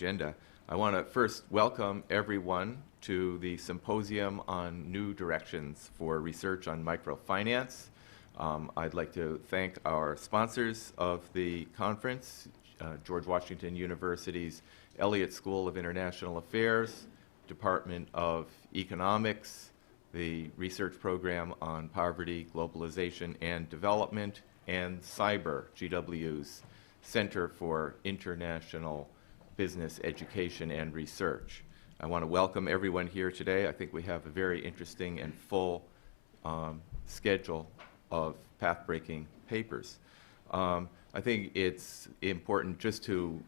agenda. I want to first welcome everyone to the Symposium on New Directions for Research on Microfinance. I'd like to thank our sponsors of the conference, George Washington University's Elliott School of International Affairs, Department of Economics, the Research Program on Poverty, Globalization, and Development, and CIBER, GW's Center for International Business Education and Research. I want to welcome everyone here today. I think we have a very interesting and full schedule of path-breaking papers. I think it's important just to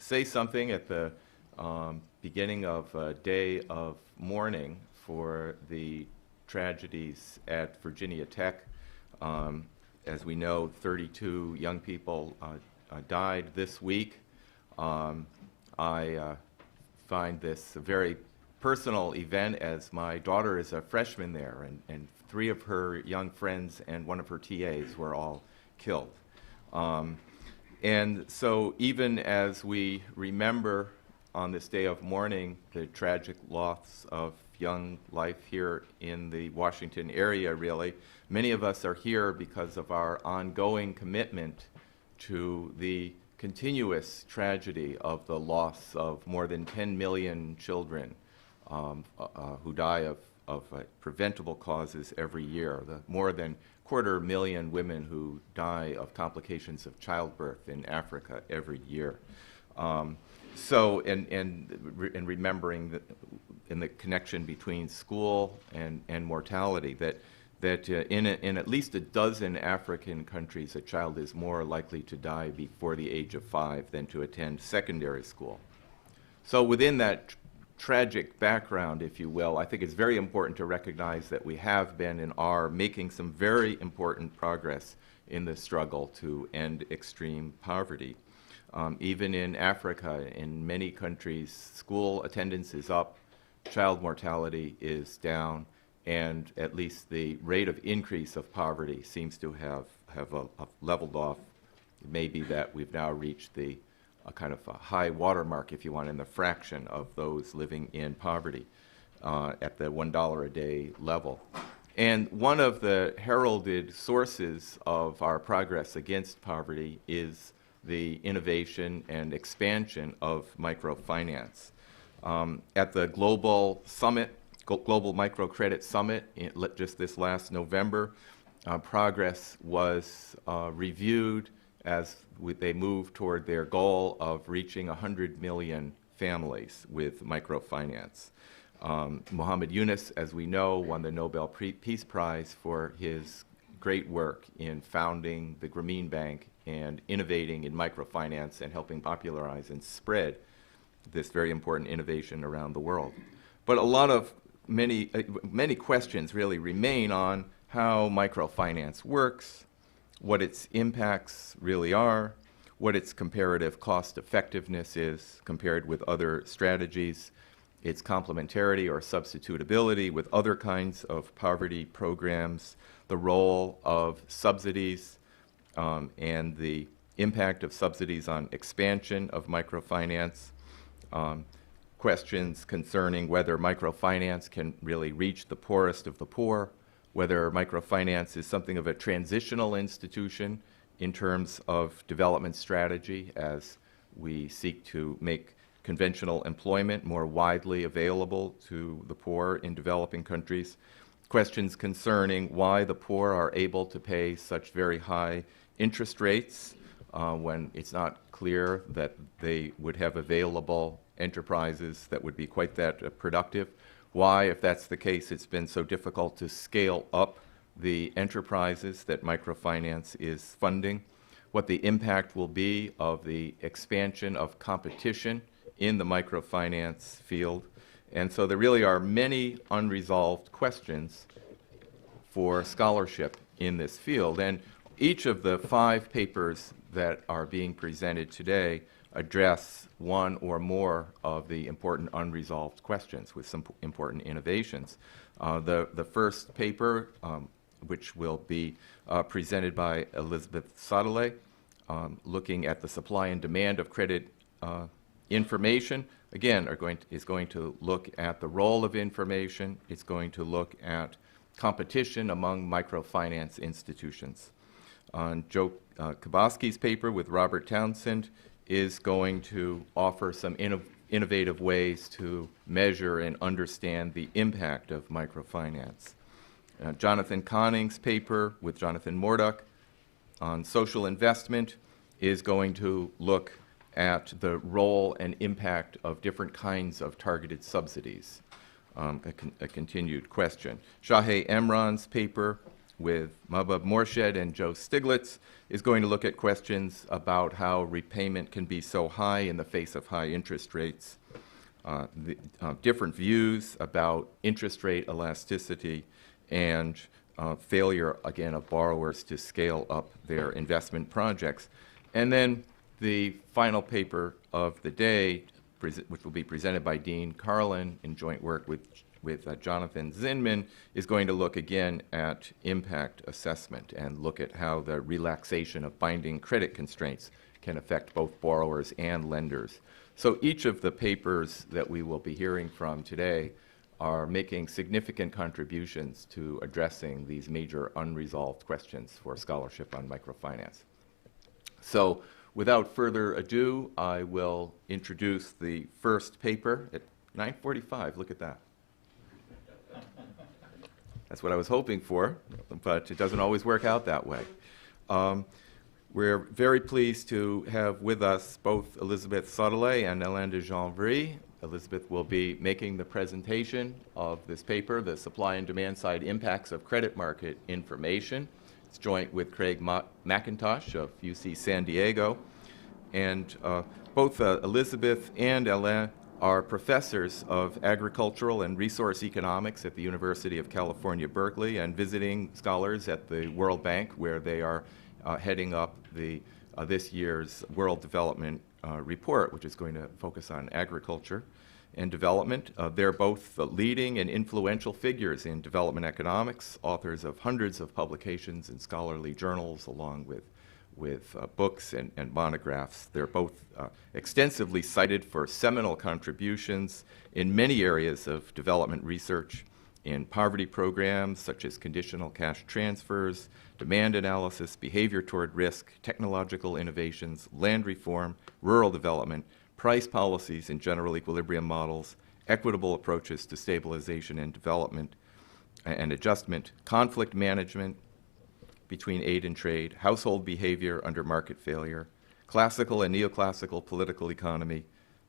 say something at the beginning of a day of mourning for the tragedies at Virginia Tech. As we know, 32 young people died this week. I find this a very personal event, as my daughter is a freshman there, and 3 of her young friends and 1 of her TAs were all killed. And so even as we remember on this day of mourning the tragic loss of young life here in the Washington area, really, many of us are here because of our ongoing commitment to the continuous tragedy of the loss of more than 10 million children who die of preventable causes every year, the more than 250,000 women who die of complications of childbirth in Africa every year. So, and remembering that in the connection between school and mortality, that in at least a dozen African countries, a child is more likely to die before the age of 5 than to attend secondary school. So within that tragic background, if you will, I think it's very important to recognize that we have been and are making some very important progress in the struggle to end extreme poverty. Even in Africa, in many countries, school attendance is up, child mortality is down, and at least the rate of increase of poverty seems to have leveled off. It may be that we've now reached the kind of a high watermark, if you want, in the fraction of those living in poverty at the $1 a day level. And one of the heralded sources of our progress against poverty is the innovation and expansion of microfinance. At the Global Microcredit Summit just this last November, progress was reviewed as they moved toward their goal of reaching 100 million families with microfinance. Muhammad Yunus, as we know, won the Nobel Peace Prize for his great work in founding the Grameen Bank and innovating in microfinance and helping popularize and spread this very important innovation around the world. But many questions really remain on how microfinance works, what its impacts really are, what its comparative cost effectiveness is compared with other strategies, its complementarity or substitutability with other kinds of poverty programs, the role of subsidies, and the impact of subsidies on expansion of microfinance, questions concerning whether microfinance can really reach the poorest of the poor, whether microfinance is something of a transitional institution in terms of development strategy as we seek to make conventional employment more widely available to the poor in developing countries, questions concerning why the poor are able to pay such very high interest rates when it's not clear that they would have available enterprises that would be quite that productive. Why, if that's the case, it's been so difficult to scale up the enterprises that microfinance is funding, what the impact will be of the expansion of competition in the microfinance field. And so there really are many unresolved questions for scholarship in this field. And each of the 5 papers that are being presented today address one or more of the important unresolved questions with some important innovations. The first paper, which will be presented by Elizabeth Sotolet, looking at the supply and demand of credit Information, again, is going to look at the role of information. It's going to look at competition among microfinance institutions. Joe Kaboski's paper with Robert Townsend is going to offer some innovative ways to measure and understand the impact of microfinance. Jonathan Conning's paper with Jonathan Morduck on social investment is going to look at the role and impact of different kinds of targeted subsidies, a continued question. Shaheh Emran's paper with Mahbub Morshed and Joe Stiglitz is going to look at questions about how repayment can be so high in the face of high interest rates, different views about interest rate elasticity, and failure, again, of borrowers to scale up their investment projects. And then the final paper of the day, which will be presented by Dean Carlin in joint work with Jonathan Zinman, is going to look again at impact assessment and look at how the relaxation of binding credit constraints can affect both borrowers and lenders. So each of the papers that we will be hearing from today are making significant contributions to addressing these major unresolved questions for scholarship on microfinance. So without further ado, I will introduce the first paper at 9:45. Look at that. That's what I was hoping for, but it doesn't always work out that way. We're very pleased to have with us both Elizabeth Saudelet and Alain de Janvry. Elizabeth will be making the presentation of this paper, The Supply and Demand Side Impacts of Credit Market Information. It's joint with Craig McIntosh of UC San Diego. And both Elizabeth and Alain are professors of agricultural and resource economics at the University of California, Berkeley, and visiting scholars at the World Bank, where they are heading up this year's World Development Report, which is going to focus on agriculture and development. They're both leading and influential figures in development economics, authors of hundreds of publications in scholarly journals, along with books and monographs. They're both extensively cited for seminal contributions in many areas of development research, in poverty programs such as conditional cash transfers, demand analysis, behavior toward risk, technological innovations, land reform, rural development, price policies and general equilibrium models, equitable approaches to stabilization and development and adjustment, conflict management between aid and trade, household behavior under market failure, classical and neoclassical political economy,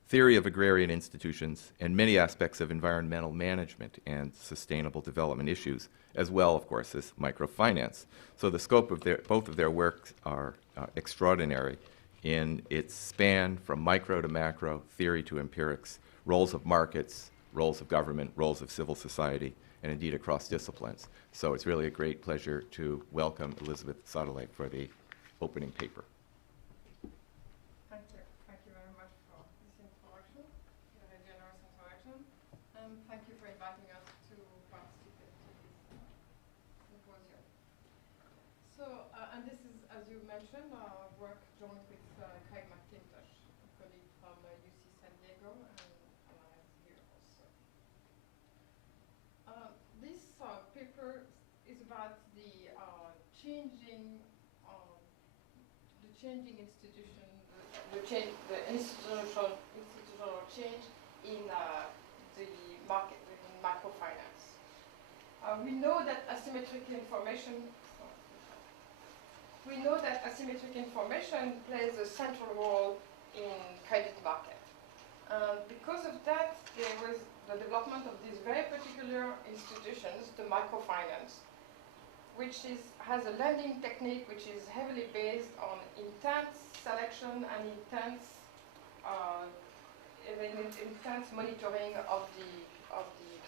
theory of agrarian institutions, and many aspects of environmental management and sustainable development issues, as well, of course, as microfinance. So the scope of both of their works are extraordinary in its span from micro to macro, theory to empirics, roles of markets, roles of government, roles of civil society, and indeed across disciplines. So it's really a great pleasure to welcome Elizabeth Saudelet for the opening paper. Thank you. Thank you very much for this introduction, very generous introduction, and thank you for inviting us to participate in this symposium. So, and this is, as you mentioned, work joined with Craig McIntosh, a colleague from UC San Diego, and Alain is here also. This paper is about the changing institution, the institutional change in the market, in microfinance. We know that asymmetric information plays a central role in credit market. Because of that, there was the development of these very particular institutions, the microfinance, which has a lending technique which is heavily based on intense selection and intense monitoring of the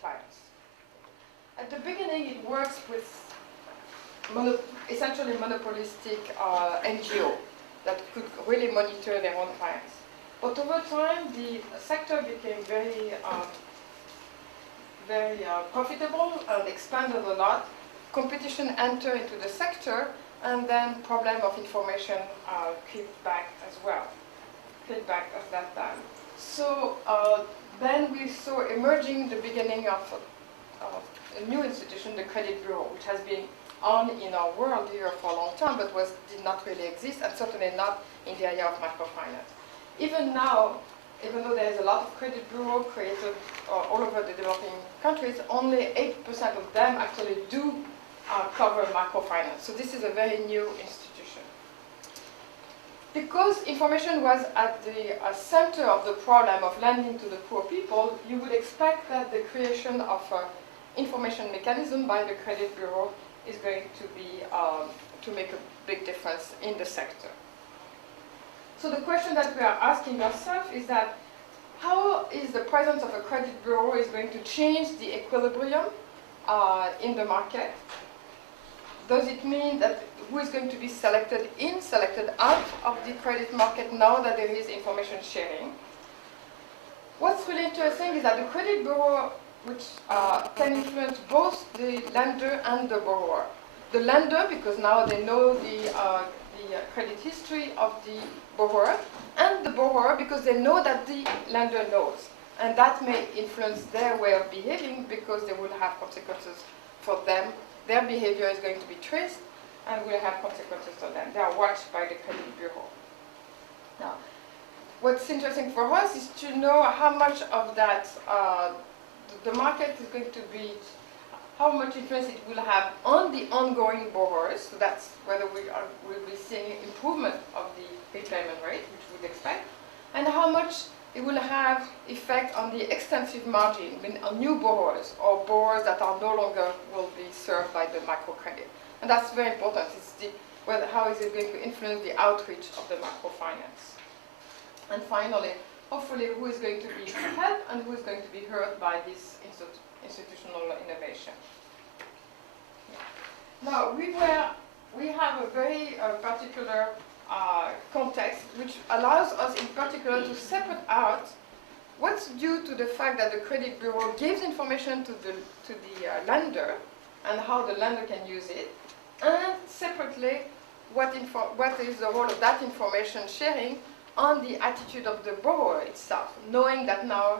clients. At the beginning, it works with essentially monopolistic NGO that could really monitor their own clients. But over time, the sector became very profitable and expanded a lot. Competition entered into the sector, and then problem of information crept back as well. Feedback at that time. So then we saw emerging the beginning of a new institution, the credit bureau, which has been on in our world here for a long time, but did not really exist, and certainly not in the area of microfinance. Even now, even though there is a lot of credit bureau created all over the developing countries, only 8% of them actually do cover microfinance. So this is a very new institution. Because information was at the center of the problem of lending to the poor people, you would expect that the creation of an information mechanism by the credit bureau is going to be to make a big difference in the sector. So the question that we are asking ourselves is that how is the presence of a credit bureau is going to change the equilibrium in the market? Does it mean that who is going to be selected in, selected out of the credit market now that there is information sharing? What's really interesting is that the credit bureau, which can influence both the lender and the borrower. The lender, because now they know the credit history of the borrower, and the borrower, because they know that the lender knows. And that may influence their way of behaving because they will have consequences for them. Their behavior is going to be traced and will have consequences for them. They are watched by the credit bureau. Now, what's interesting for us is to know how much of that the market is going to be, how much influence it will have on the ongoing borrowers. So that's whether we'll be seeing improvement of the repayment rate, which we would expect, and how much it will have effect on the extensive margin, on new borrowers or borrowers that are no longer will be served by the microcredit. And that's very important. It's how is it going to influence the outreach of the microfinance? And finally, hopefully, who is going to be helped and who is going to be hurt by this institutional innovation? Now, we have a very particular context which allows us in particular to separate out what's due to the fact that the credit bureau gives information to the lender and how the lender can use it, and separately what is the role of that information sharing on the attitude of the borrower itself, knowing that now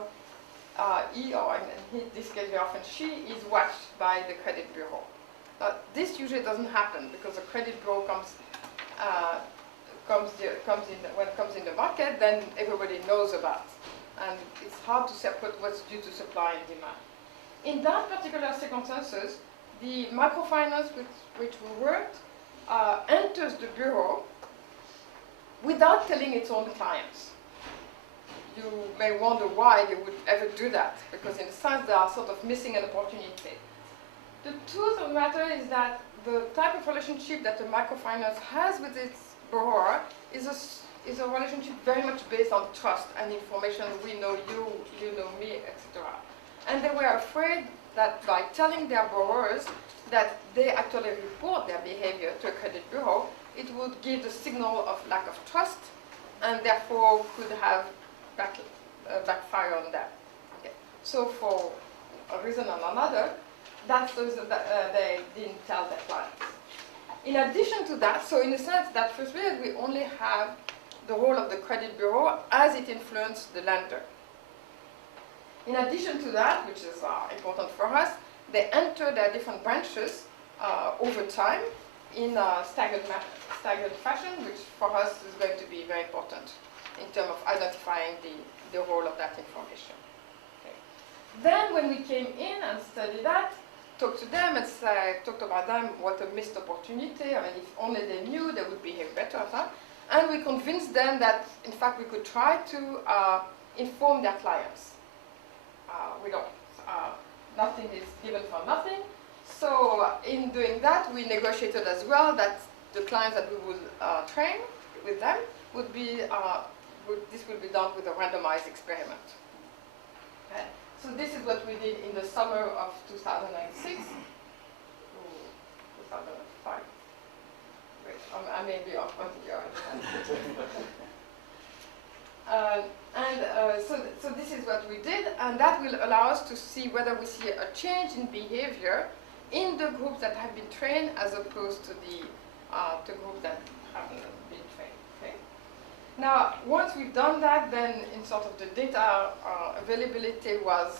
he or in this case very often she is watched by the credit bureau. This usually doesn't happen because the credit bureau when it comes in the market, then everybody knows about. And it's hard to separate what's due to supply and demand. In that particular circumstances, the microfinance which we worked enters the bureau without telling its own clients. You may wonder why they would ever do that, because in a sense they are sort of missing an opportunity. The truth of the matter is that the type of relationship that the microfinance has with its borrower is a relationship very much based on trust and information. We know you, you know me, etc. And they were afraid that by telling their borrowers that they actually report their behavior to a credit bureau, it would give the signal of lack of trust and therefore could have backfire on them. Okay. So for a reason or another, that's the reason that they didn't tell their clients. In addition to that, so in a sense that first period we only have the role of the credit bureau as it influenced the lender. In addition to that, which is important for us, they enter their different branches over time in a staggered fashion, which for us is going to be very important in terms of identifying the role of that information. Okay. Then when we came in and studied that, talked to them and talked about them, what a missed opportunity. I mean, if only they knew, they would behave better. And we convinced them that, in fact, we could try to inform their clients. We don't. Nothing is given for nothing. So in doing that, we negotiated as well that the clients that we will train with them would be, this will be done with a randomized experiment. Okay. So this is what we did in the summer of 2006 to 2005. Wait, I may be off on the so this is what we did, and that will allow us to see whether we see a change in behavior in the groups that have been trained as opposed to the groups that haven't been trained. Okay? Now, once we've done that, then in sort of the data availability was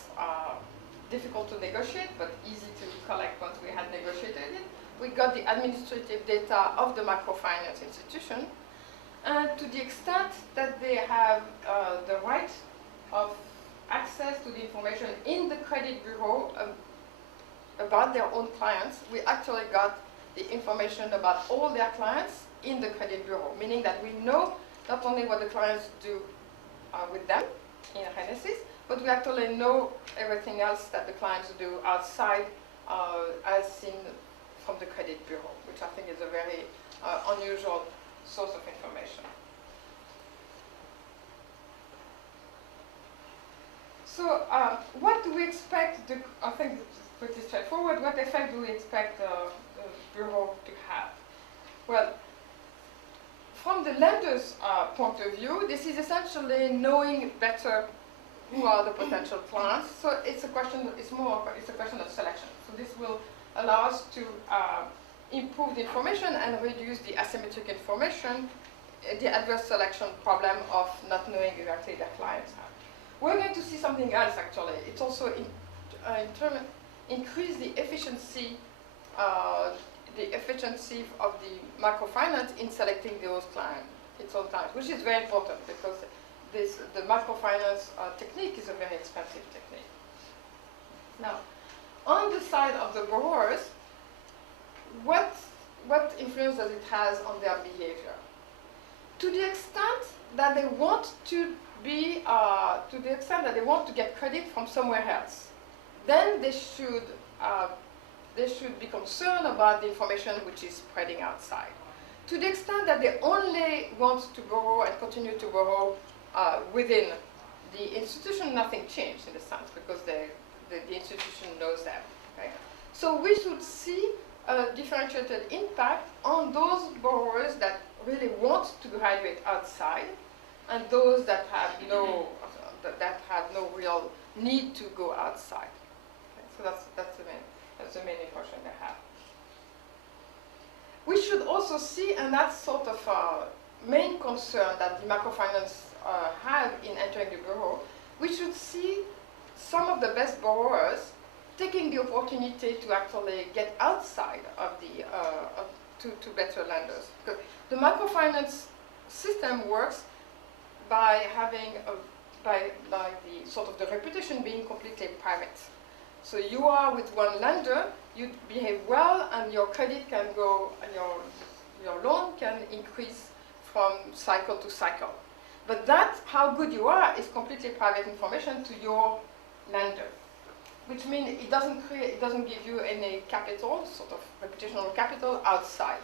difficult to negotiate, but easy to collect once we had negotiated it. We got the administrative data of the microfinance institution, and to the extent that they have the right of access to the information in the credit bureau about their own clients, we actually got the information about all their clients in the credit bureau, meaning that we know not only what the clients do with them in Genesis, but we actually know everything else that the clients do outside as seen from the credit bureau, which I think is a very unusual source of information. So what do we expect, I think it's pretty straightforward, what effect do we expect the bureau to have? Well, from the lender's point of view, this is essentially knowing better who are the potential clients. So it's a question. It's a question of selection. So this will allow us to improve the information and reduce the asymmetric information, the adverse selection problem of not knowing exactly their clients have. We're going to see something else actually. It's also increase the efficiency of the microfinance in selecting those clients, its own clients, which is very important because the microfinance technique is a very expensive technique. Now, on the side of the borrowers, what influence does it has on their behavior? To the extent that they want to get credit from somewhere else, then they should be concerned about the information which is spreading outside. To the extent that they only want to borrow and continue to borrow within the institution, nothing changed in a sense because the institution knows that. Okay? So we should see a differentiated impact on those borrowers that really want to graduate outside and those that have no real need to go outside. Okay? So that's the main impression they have. We should also see, and that's sort of a main concern that the microfinance have in entering the bureau, we should see some of the best borrowers taking the opportunity to actually get outside of to better lenders. Because the microfinance system works by having the sort of the reputation being completely private. So you are with one lender, you behave well, and your credit can go, and your loan can increase from cycle to cycle. But that, how good you are, is completely private information to your lender, which means it doesn't give you any capital, sort of reputational capital outside.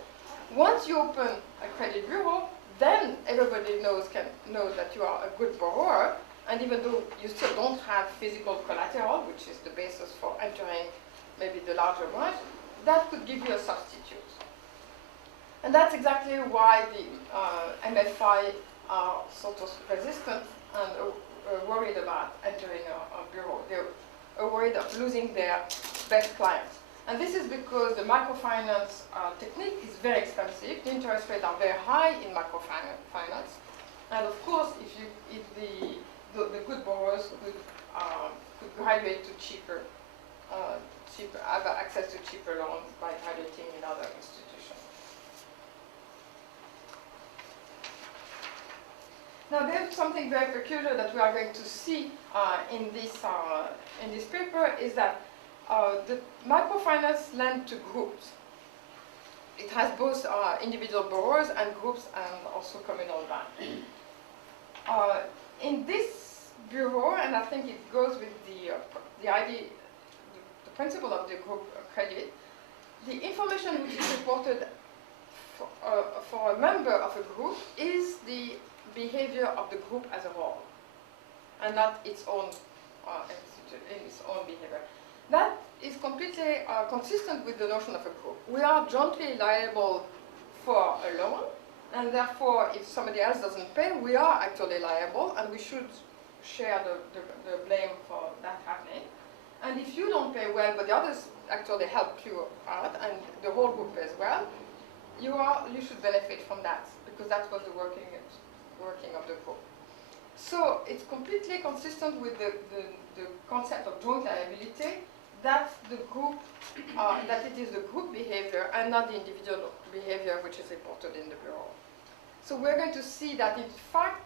Once you open a credit bureau, then everybody knows that you are a good borrower. And even though you still don't have physical collateral, which is the basis for entering maybe the larger branch, that could give you a substitute. And that's exactly why the MFI are sort of resistant and worried about entering a bureau. They're worried of losing their best clients. And this is because the microfinance technique is very expensive. The interest rates are very high in microfinance. And of course, if the good borrowers could graduate to cheaper, have access to cheaper loans by graduating in other institutions. Now, there's something very peculiar that we are going to see in this paper is that the microfinance lend to groups. It has both individual borrowers and groups, and also communal banks. In this bureau, and I think it goes with the idea, the principle of the group credit, the information which is reported for a member of a group is the behavior of the group as a whole, and not its own behavior. That is completely consistent with the notion of a group. We are jointly liable for a loan, and therefore, if somebody else doesn't pay, we are actually liable, and we should share the blame for that happening. And if you don't pay well, but the others actually help you out, and the whole group pays well, you should benefit from that, because that's what the working working of the group. So it's completely consistent with the concept of joint liability, that the group, that it is the group behavior and not the individual behavior which is reported in the bureau. So we're going to see that in fact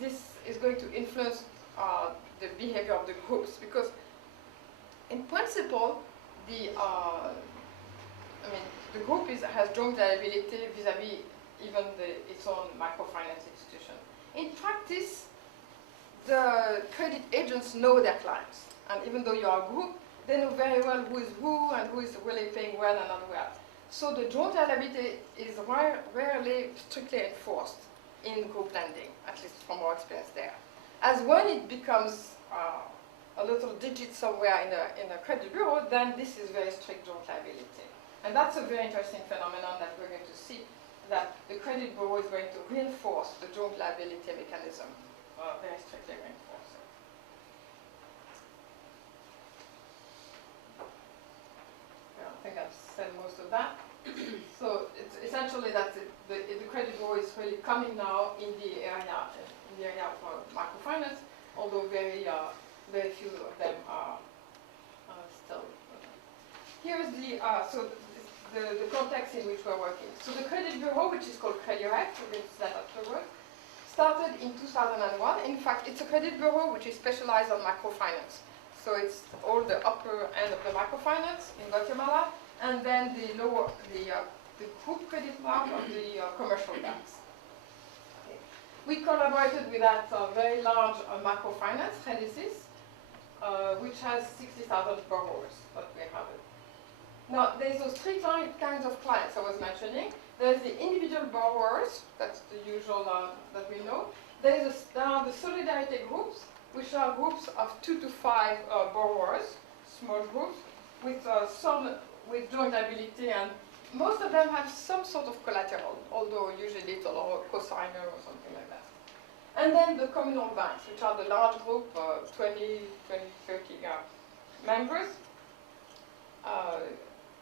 this is going to influence the behavior of the groups, because in principle the group has joint liability vis-à-vis even its own microfinance institution. In practice, the credit agents know their clients, and even though you are a group, they know very well who is who and who is really paying well and not well. So the joint liability is rarely strictly enforced in group lending, at least from our experience there. As when it becomes a little digit somewhere in a credit bureau, then this is very strict joint liability. And that's a very interesting phenomenon that we're going to see, that the credit bureau is going to reinforce the joint liability mechanism, very strictly reinforce it. Yeah, I think I've said most of that. So it's essentially that the credit bureau is really coming now in the area of microfinance, although very few of them are still. Here is the context in which we're working. So the credit bureau, which is called Credit, we're going to see that afterwards, started in 2001. In fact, it's a credit bureau which is specialized on microfinance. So it's all the upper end of the microfinance in Guatemala, and then the group credit part of the commercial banks. Okay. We collaborated with that very large microfinance, Redesis, which has 60,000 borrowers, but we have it. Now, there's those three kinds of clients I was mentioning. There's the individual borrowers, that's the usual that we know. There are the solidarity groups, which are groups of 2 to 5 borrowers, small groups, with joint liability, and most of them have some sort of collateral, although usually little, or a cosigner or something like that. And then the communal banks, which are the large group, 20, 30 members.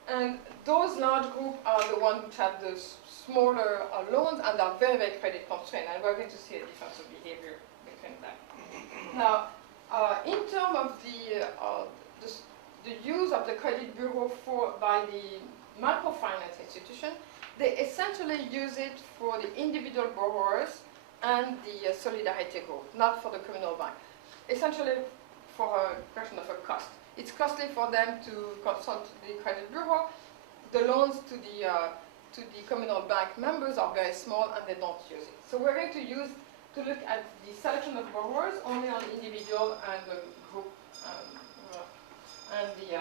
And those large groups are the ones which have the smaller loans and are very, very credit constrained. And we're going to see a difference of behavior between them. Now, in terms of the use of the credit bureau by the microfinance institution, they essentially use it for the individual borrowers and the solidarity group, not for the communal bank. Essentially for a question of a cost. It's costly for them to consult the credit bureau. The loans to the communal bank members are very small and they don't use it. So we're going to look at the selection of borrowers only on individual and the group and the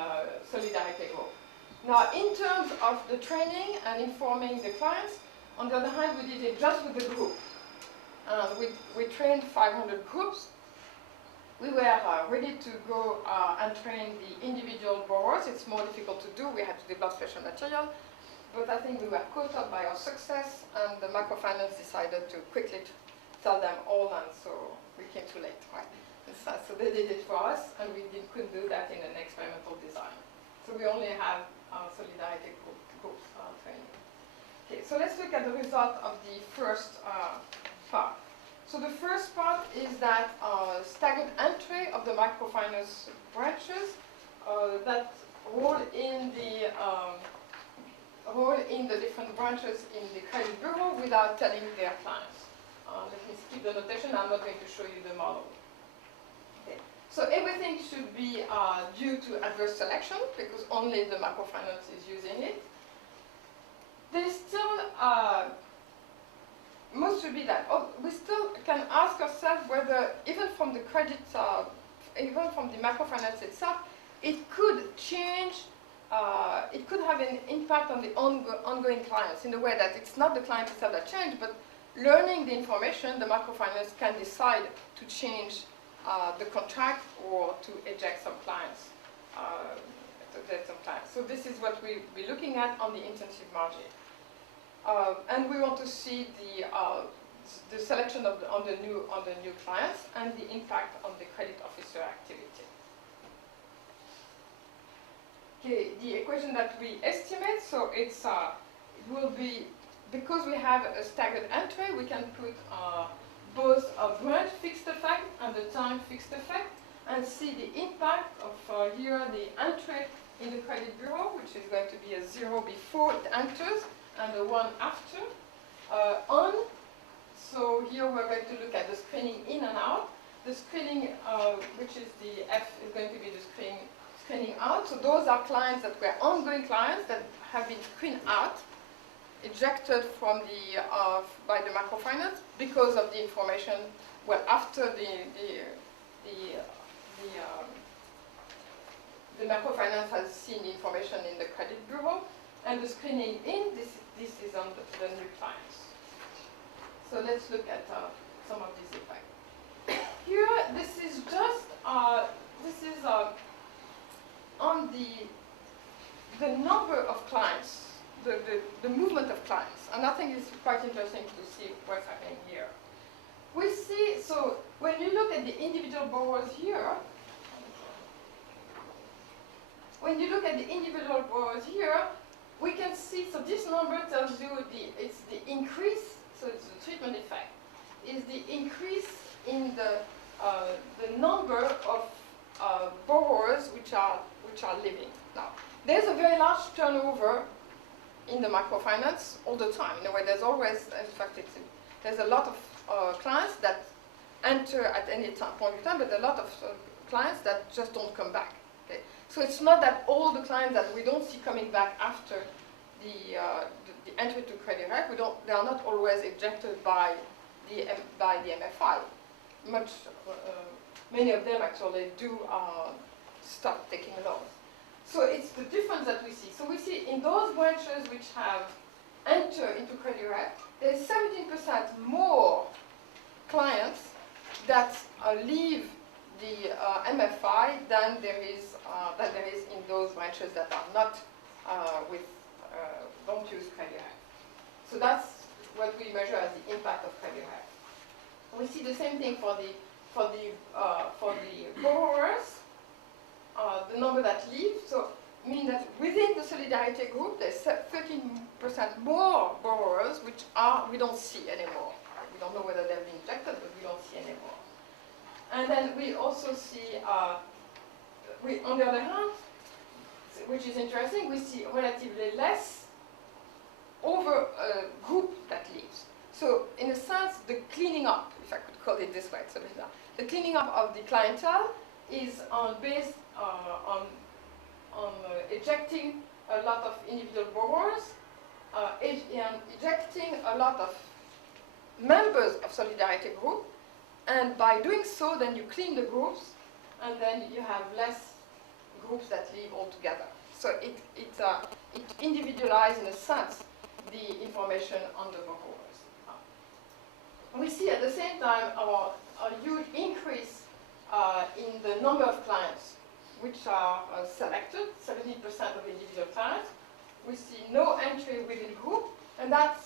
solidarity group. Now, in terms of the training and informing the clients, on the other hand, we did it just with the group. We trained 500 groups. We were ready to go and train the individual borrowers. It's more difficult to do. We had to develop special material. But I think we were caught up by our success, and the microfinance decided to quickly tell them all, and so we came too late, right? So they did it for us, and we couldn't do that in an experimental design. So we only have solidarity groups training. Okay, so let's look at the result of the first part. So the first part is that staggered entry of the microfinance branches that roll in the different branches in the credit bureau without telling their clients. Let me skip the notation. I'm not going to show you the model. Okay. So everything should be due to adverse selection, because only the microfinance is using it. There's still most should be that. We still can ask ourselves whether, even from the credit, even from the microfinance itself, it could change, it could have an impact on the ongoing clients in the way that it's not the client itself that change, but learning the information, the microfinance can decide to change the contract or to eject some clients. So this is what we'll be looking at on the intensive margin. And we want to see the selection of on the new clients and the impact on the credit officer activity. Okay, the equation that we estimate, so it will be because we have a staggered entry, we can put both a branch fixed effect and the time fixed effect, and see the impact of here the entry in the credit bureau, which is going to be a 0 before it enters and a 1 after. On, so here we're going to look at the screening in and out. The screening, which is the F, is going to be the screening out. So those are clients that were ongoing clients that have been screened out, ejected from the by the microfinance because of the information. Well, after the microfinance has seen the information in the credit bureau, and the screening in, this is on the new clients. So let's look at some of these effects. Here, this is just on the number of clients, the movement of clients, and I think it's quite interesting to see what's happening here. We see, so when you look at the individual borrowers here, we can see, so this number tells you it's the increase, so it's the treatment effect, is the increase in the number of borrowers which are living. Now, there's a very large turnover in the microfinance all the time. In a way, there's always, in fact, there's a lot of clients that enter at any point in time, but a lot of clients that just don't come back. Okay? So it's not that all the clients that we don't see coming back after the entry to credit rep, they are not always ejected by the MFI. Many of them actually do stop taking loans. So it's the difference that we see. So we see in those branches which have entered into credit rep, there's 17% more clients that leave the MFI than there is in those branches that are not don't use credit rep. So that's what we measure as the impact of credit rep. We see the same thing for the borrowers, the number that leave. So mean that within the solidarity group, there's 13% more borrowers which we don't see anymore. We don't know whether they've been injected, but we don't see anymore. And then we also see, on the other hand, which is interesting, we see relatively less over a group that leaves. So in a sense, the cleaning up, if I could call it this way, the cleaning up of the clientele is based on ejecting a lot of individual borrowers, and ejecting a lot of members of solidarity group, and by doing so, then you clean the groups, and then you have less groups that leave altogether. So it individualizes, in a sense, the information on the borrowers. We see at the same time a huge increase in the number of clients which are selected, 17% of individual clients. We see no entry within group, and that,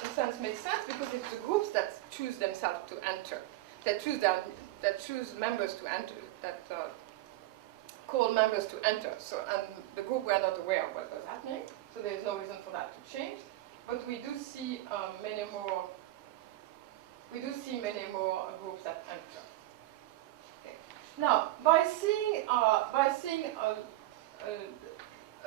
in a sense, makes sense because it's the groups that choose themselves to enter, that choose members to enter, that call members to enter. So, and the group were not aware of what was happening, so there is no reason for that to change. But we do see many more. We do see many more groups that enter. Okay. Now, by seeing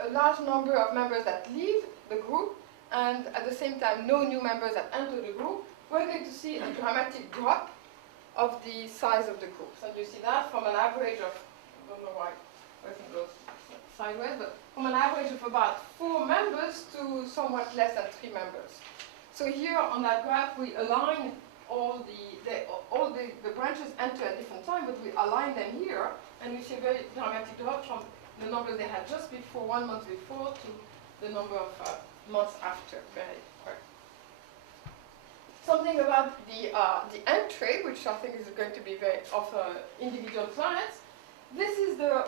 a large number of members that leave the group, and at the same time no new members that enter the group, we're going to see a dramatic drop of the size of the groups. And you see that from an average of, I don't know why everything goes sideways, but from an average of about 4 members to somewhat less than 3 members. So here on that graph, we align all the branches enter at different times, but we align them here, and we see a very dramatic drop from the numbers they had just before, 1 month before, to the number of months after. Very quick. Something about the entry, which I think is going to be very of individual clients. This is the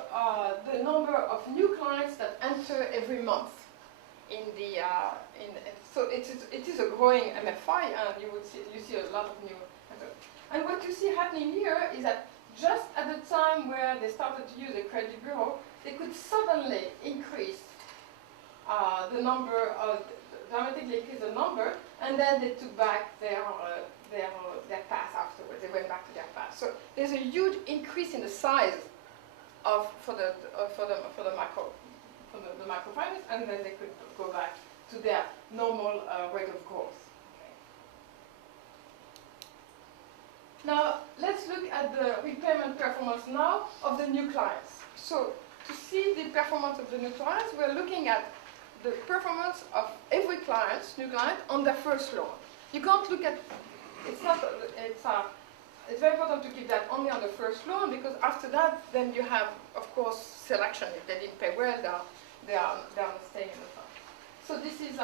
number of new clients that enter every month. So it is a growing MFI, and you see a lot of new. And what you see happening here is that just at the time where they started to use a credit bureau, they could suddenly increase the number of dramatically increased the number, and then they took back their pass afterwards. They went back to their pass. So there's a huge increase in the size of for the microfinance, and then they could go back to their normal rate of growth. Okay. Now let's look at the repayment performance now of the new clients. So to see the performance of the new clients, we're looking at the performance of every client, new client, on their first loan. You can't look at, it's very important to keep that only on the first loan, because after that, then you have, of course, selection. If they didn't pay well, they are staying in the fund. So this is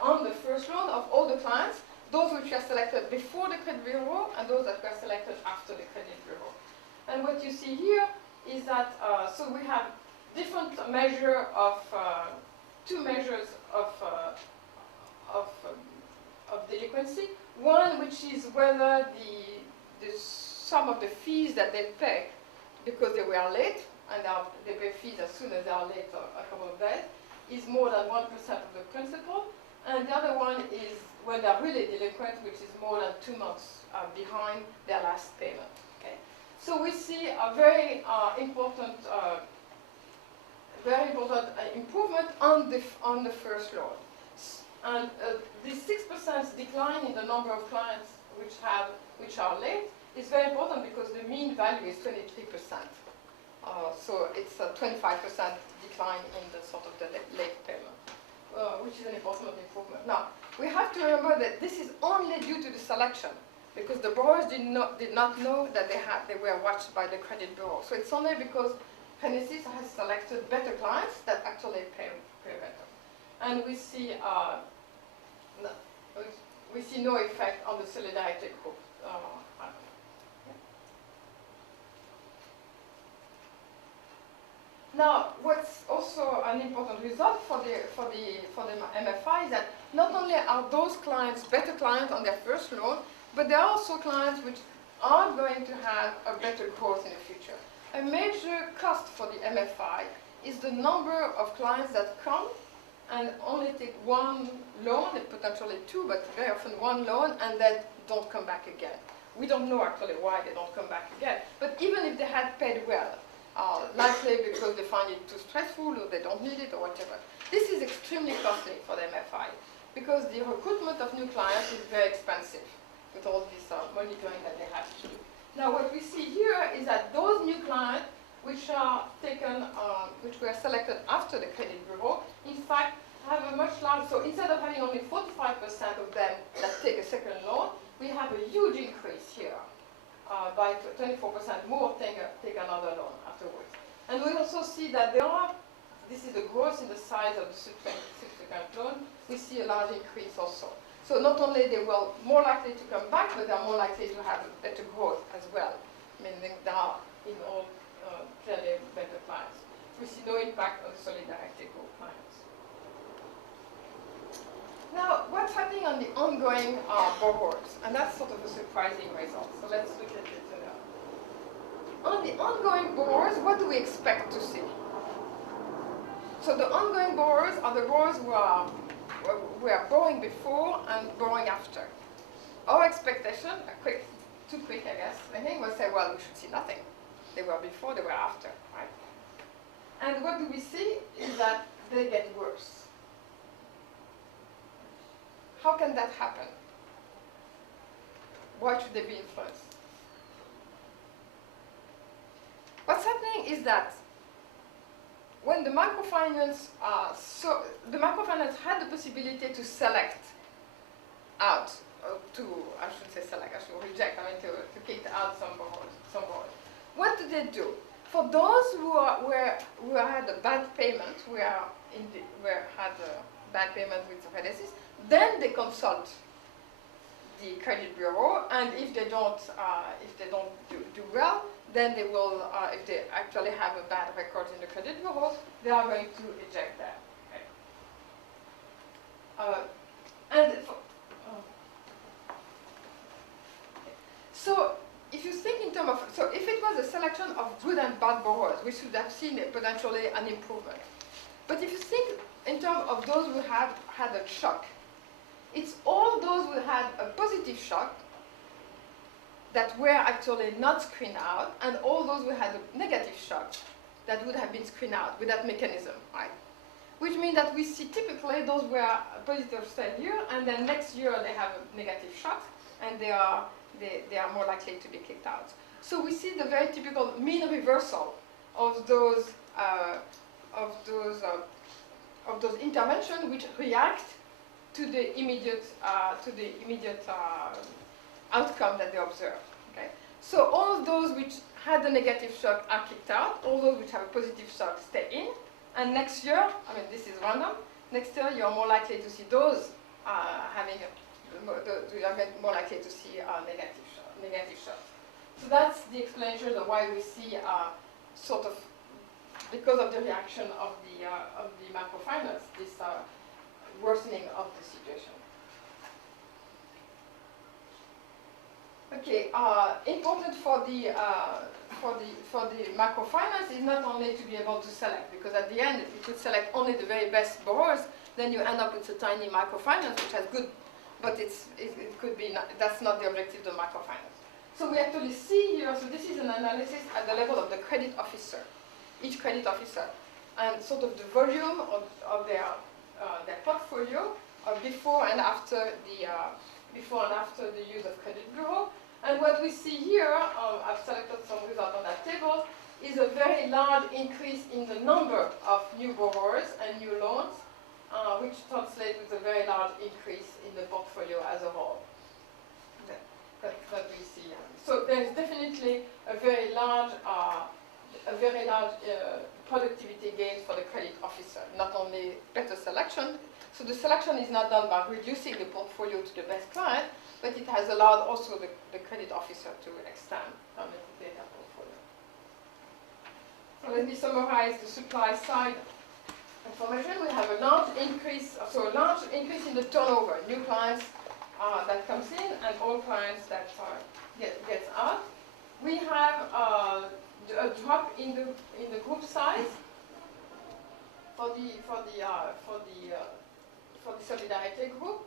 on the first loan of all the clients, those which are selected before the credit bureau and those that were selected after the credit bureau. And what you see here is that, so we have different measure of, two measures of delinquency. One, which is whether the sum of the fees that they pay because they were late, and they pay fees as soon as they are late a couple of days, is more than 1% of the principal. And the other one is when they're really delinquent, which is more than 2 months behind their last payment. Okay? So we see a very important improvement on the first loan. And the 6% decline in the number of clients which are late is very important because the mean value is 23%. So it's a 25% decline in the sort of the late payment, which is an important improvement. Now, we have to remember that this is only due to the selection, because the borrowers did not know that they were watched by the credit bureau. So it's only because Genesis has selected better clients that actually pay better. And we see no effect on the solidarity group. Now, what's also an important result for the MFI is that not only are those clients better clients on their first loan, but there are also clients which are going to have a better growth in the future. A major cost for the MFI is the number of clients that come and only take one loan, and potentially two, but very often one loan, and then don't come back again. We don't know actually why they don't come back again. But even if they had paid well, likely because they find it too stressful or they don't need it or whatever. This is extremely costly for the MFI because the recruitment of new clients is very expensive with all this monitoring that they have to do. Now what we see here is that those new clients which are taken, which were selected after the credit bureau, in fact have a much larger, so instead of having only 45% of them that take a second loan, we have a huge increase here. By 24% more take another loan afterwards. And we also see that this is the growth in the size of the subsequent loan, we see a large increase also. So not only they were more likely to come back, but they're more likely to have better growth as well, meaning they are in all clearly better clients. We see no impact on the solidarity group clients. Now, what's happening on the ongoing borrowers? And that's sort of a surprising result. So let's look at it now. On the ongoing borrowers, what do we expect to see? So the ongoing borrowers are the borrowers who are borrowing before and borrowing after. Our expectation, too quick I guess, I think we'll say, well, we should see nothing. They were before, they were after, right? And what do we see is that they get worse. How can that happen? Why should they be influenced? What's happening is that when the microfinance, the microfinance had the possibility to select out, I shouldn't say select, I should reject, I mean to kick out some borrowers. What do they do? For those who had a bad payment, who had a bad payment with the Genesis, then they consult the credit bureau, and if they don't do well, then they will, if they actually have a bad record in the credit bureau, they are going to eject them. Okay. So if you think in terms of, so if it was a selection of good and bad borrowers, we should have seen potentially an improvement. But if you think in terms terms of those who had a shock. It's all those who had a positive shock that were actually not screened out, and all those who had a negative shock that would have been screened out with that mechanism, right? Which means that we see typically those were positive stay here, and then next year they have a negative shock, and they are more likely to be kicked out. So we see the very typical mean reversal of those interventions which react to the immediate outcome that they observe. Okay? So all of those which had a negative shock are kicked out. All those which have a positive shock stay in. And next year, I mean this is random. Next year you are more likely to see those you are more likely to see negative shocks. So that's the explanation of why we see sort of, because of the reaction of the microfinance, this worsening of the situation. Okay, important for the microfinance is not only to be able to select, because at the end, if you could select only the very best borrowers, then you end up with a tiny microfinance which has good, but it could be not, that's not the objective of microfinance. So we actually see here, so this is an analysis at the level of the credit officer, each credit officer, and sort of the volume of their portfolio before and after the use of credit bureau. And what we see here, I've selected some results on that table, is a very large increase in the number of new borrowers and new loans, which translates with a very large increase in the portfolio as a whole. That we see. So there is definitely a very large productivity gains for the credit officer. Not only better selection. So the selection is not done by reducing the portfolio to the best client, but it has allowed also the credit officer to extend the data portfolio. So let me summarize the supply side information. We have a large increase, in the turnover, new clients that comes in and all clients that gets out. We have a drop in the group size for the solidarity group.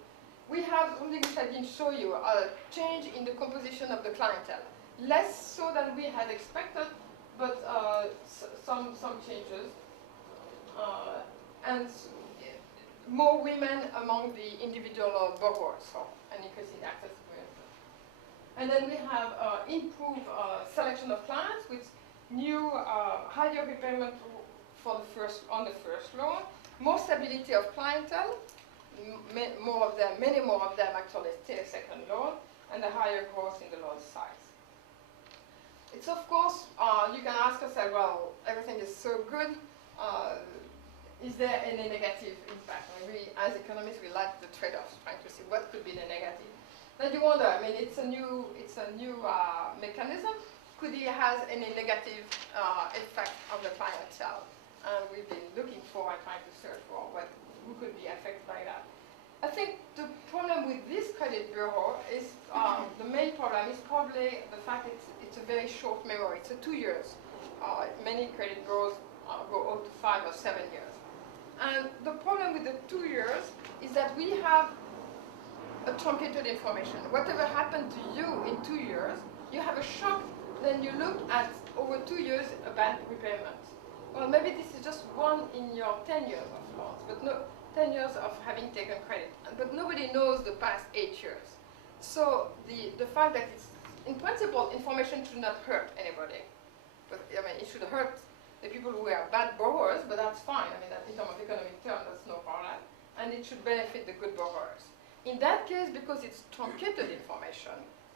We have something which I didn't show you, a change in the composition of the clientele. Less so than we had expected, but some changes. And more women among the individual borrowers, so an increase in access to credit. And then we have improved selection of clients with new higher repayment on the first loan, more stability of clientele, many more of them actually stay a second loan, and a higher growth in the loan size. It's of course, you can ask yourself, well, everything is so good, is there any negative impact? I mean, we, as economists, we like the trade-offs, trying to see what could be the negative. Then you wonder, I mean, it's a new mechanism. Could it have any negative effect on the clientele? And we've been looking for and trying to search for who could be affected by that. I think the problem with this credit bureau is, the main problem is probably the fact it's a very short memory. It's 2 years. Many credit bureaus go up to 5 or 7 years. And the problem with the 2 years is that we have a truncated information. Whatever happened to you in 2 years, you have a shock, then you look at over 2 years a bad repayment. Well, maybe this is just one in your 10 years of loans, but no, 10 years of having taken credit. But nobody knows the past 8 years. So the fact that it's, in principle, information should not hurt anybody. But I mean, it should hurt the people who are bad borrowers, but that's fine. I mean, in terms of economic terms, that's no problem. And it should benefit the good borrowers. In that case, because it's truncated information,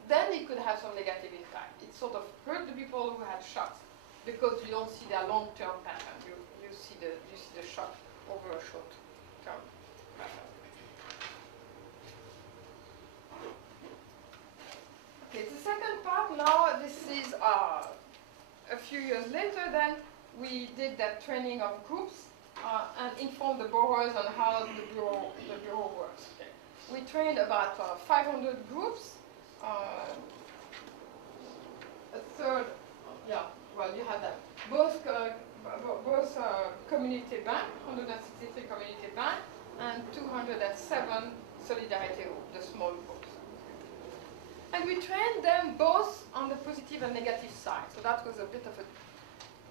then it could have some negative impact. It sort of hurt the people who had shocks, because you don't see their long-term pattern. You see the shock over a short-term pattern. Okay, the second part now, this is a few years later then, we did that training of groups and informed the borrowers on how the bureau works. Okay. We trained about 500 groups, a third, yeah, well, you have that. Both community bank, 163 community bank, 107 solidarity groups, the small groups. And we trained them both on the positive and negative side. So that was a bit of a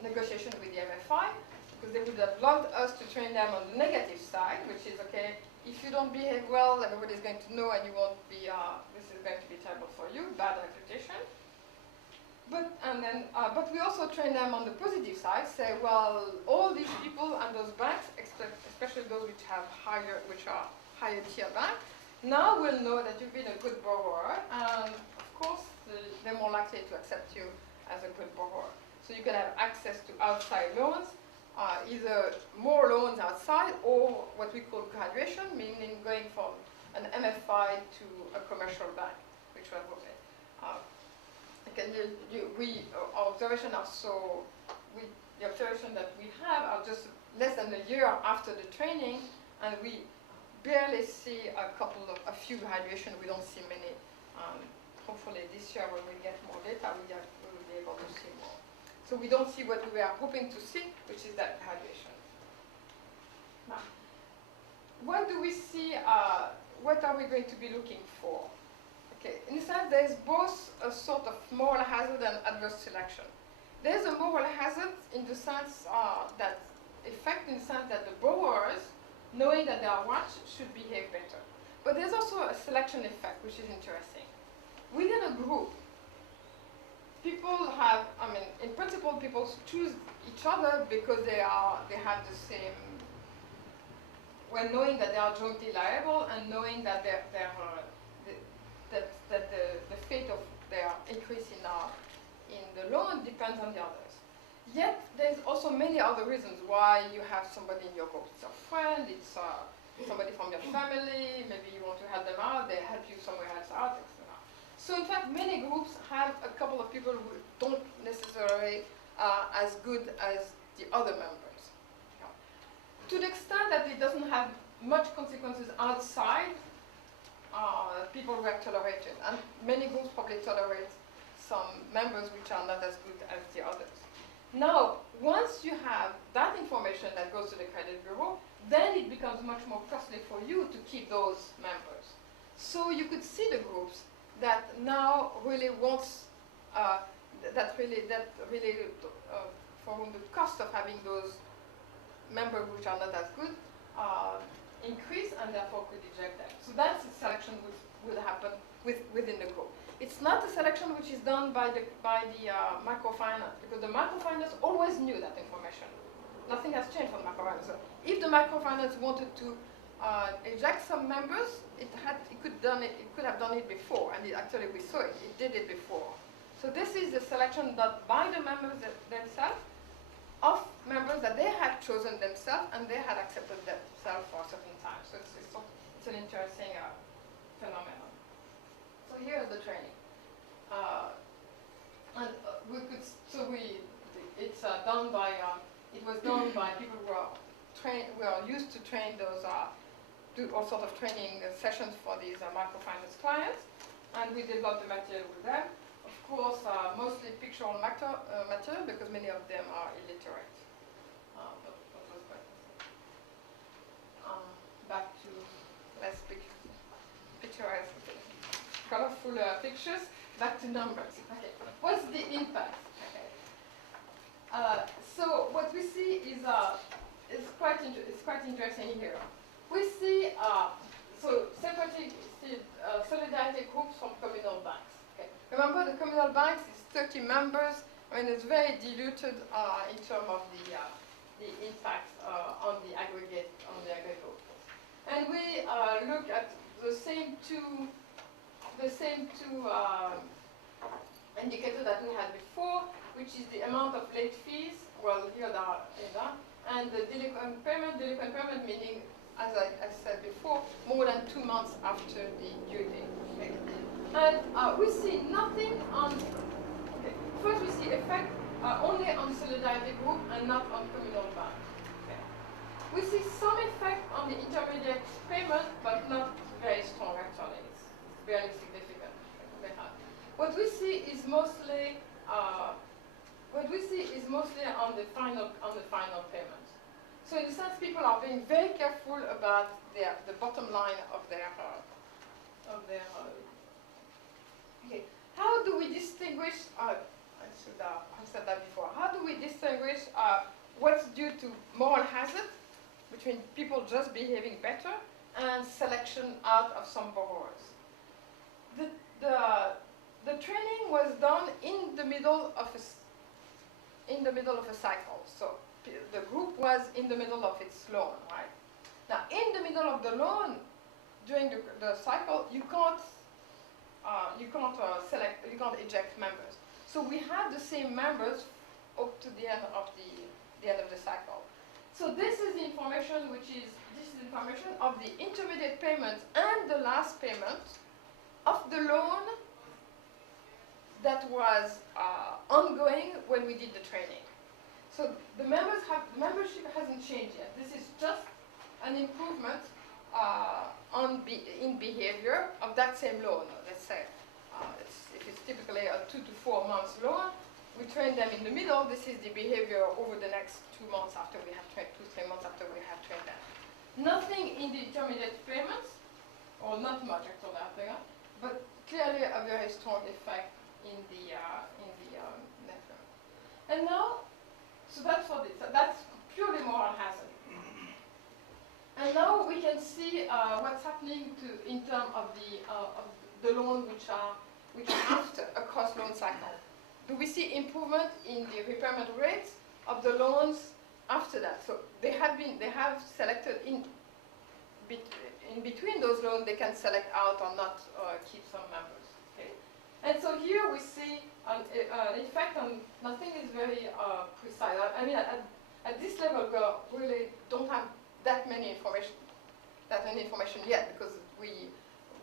negotiation with the MFI, because they would have loved us to train them on the negative side, which is, okay, if you don't behave well, everybody's going to know and you won't be, this is going to be terrible for you, bad reputation. But we also train them on the positive side, say, well, all these people and those banks, especially those which are higher tier banks, now will know that you've been a good borrower, and of course, they're more likely to accept you as a good borrower. So you can have access to outside loans, either more loans outside or what we call graduation, meaning going from an MFI to a commercial bank, which was okay. Our observations are the observation that we have are just less than a year after the training, and we barely see a few graduation. We don't see many. Hopefully this year when we get more data, we will be able to see more. So we don't see what we were hoping to see, which is that graduation. Now, what do we see? What are we going to be looking for? Okay, in a sense, there is both a sort of moral hazard and adverse selection. There is a moral hazard in the sense that the borrowers, knowing that they are watched, should behave better. But there's also a selection effect, which is interesting. Within a group, people have, in principle, people choose each other because they have the same, when knowing that they are jointly liable and knowing that the fate of their increase in the loan depends on the others. Yet, there's also many other reasons why you have somebody in your group. It's a friend, it's somebody from your family, maybe you want to help them out, they help you somewhere else out, etc. So in fact, many groups have a couple of people who don't necessarily as good as the other members. Yeah. To the extent that it doesn't have much consequences outside, people were tolerated. And many groups probably tolerate some members which are not as good as the others. Now, once you have that information that goes to the credit bureau, then it becomes much more costly for you to keep those members. So you could see the groups that now really wants, for whom the cost of having those members which are not as good increase, and therefore could eject them. So that's a selection which will happen within the group. It's not a selection which is done by the microfinance, because the microfinance always knew that information. Nothing has changed for the microfinance. So if the microfinance wanted to eject some members, it could have done it before, and actually we saw it. It did it before. So this is the selection done by the members themselves of members that they had chosen themselves and they had accepted themselves for a certain time. So it's an interesting phenomenon. So here's the training, and it's done by. It was done by people who are used to train those. Do all sorts of training sessions for these microfinance clients, and we developed the material with them. Of course, mostly pictorial material because many of them are illiterate. Back to less picturesque, colorful pictures. Back to numbers. Okay, what's the impact? Okay. So what we see is quite interesting here. We see separating solidarity groups from communal banks. Okay. Remember, the communal banks is 30 members. I mean, it's very diluted in terms of the impact on the aggregate group. And we look at the same two indicators that we had before, which is the amount of late fees. Well, here they are, and the delinquent payment meaning, as I said before, more than 2 months after the due date. Okay. And we see nothing on. Okay. First, we see effect only on solidarity group and not on communal bank. Okay. We see some effect on the intermediate payment, but not very strong actually. It's barely significant. What we see is mostly on the final payment. So in a sense, people are being very careful about the bottom line of their okay. How do we distinguish? I should have said that before. How do we distinguish what's due to moral hazard between people just behaving better and selection out of some borrowers? The training was done in the middle of a cycle. So the group was in the middle of its loan, right? Now, in the middle of the loan, during the cycle, you can't eject members. So we have the same members up to the end of the cycle. So this is the information information of the intermediate payment and the last payment of the loan that was ongoing when we did the training. So the membership hasn't changed yet. This is just an improvement in behavior of that same loan. Let's say if it's typically a 2 to 4 months loan, we train them in the middle. This is the behavior over the next 2 months after we have trained, 2-3 months after we have trained them. Nothing in the intermediate payments, or not much actually, but clearly a very strong effect in the network. And now, so that's for this. So that's purely moral hazard. And now we can see what's happening in terms of the loan which are after a cross-loan cycle. Do we see improvement in the repayment rates of the loans after that? So they have selected in between those loans, they can select out or not keep some members. Okay? And so here we see an effect on nothing is very precise. I mean, at this level, we really don't have that many information yet, because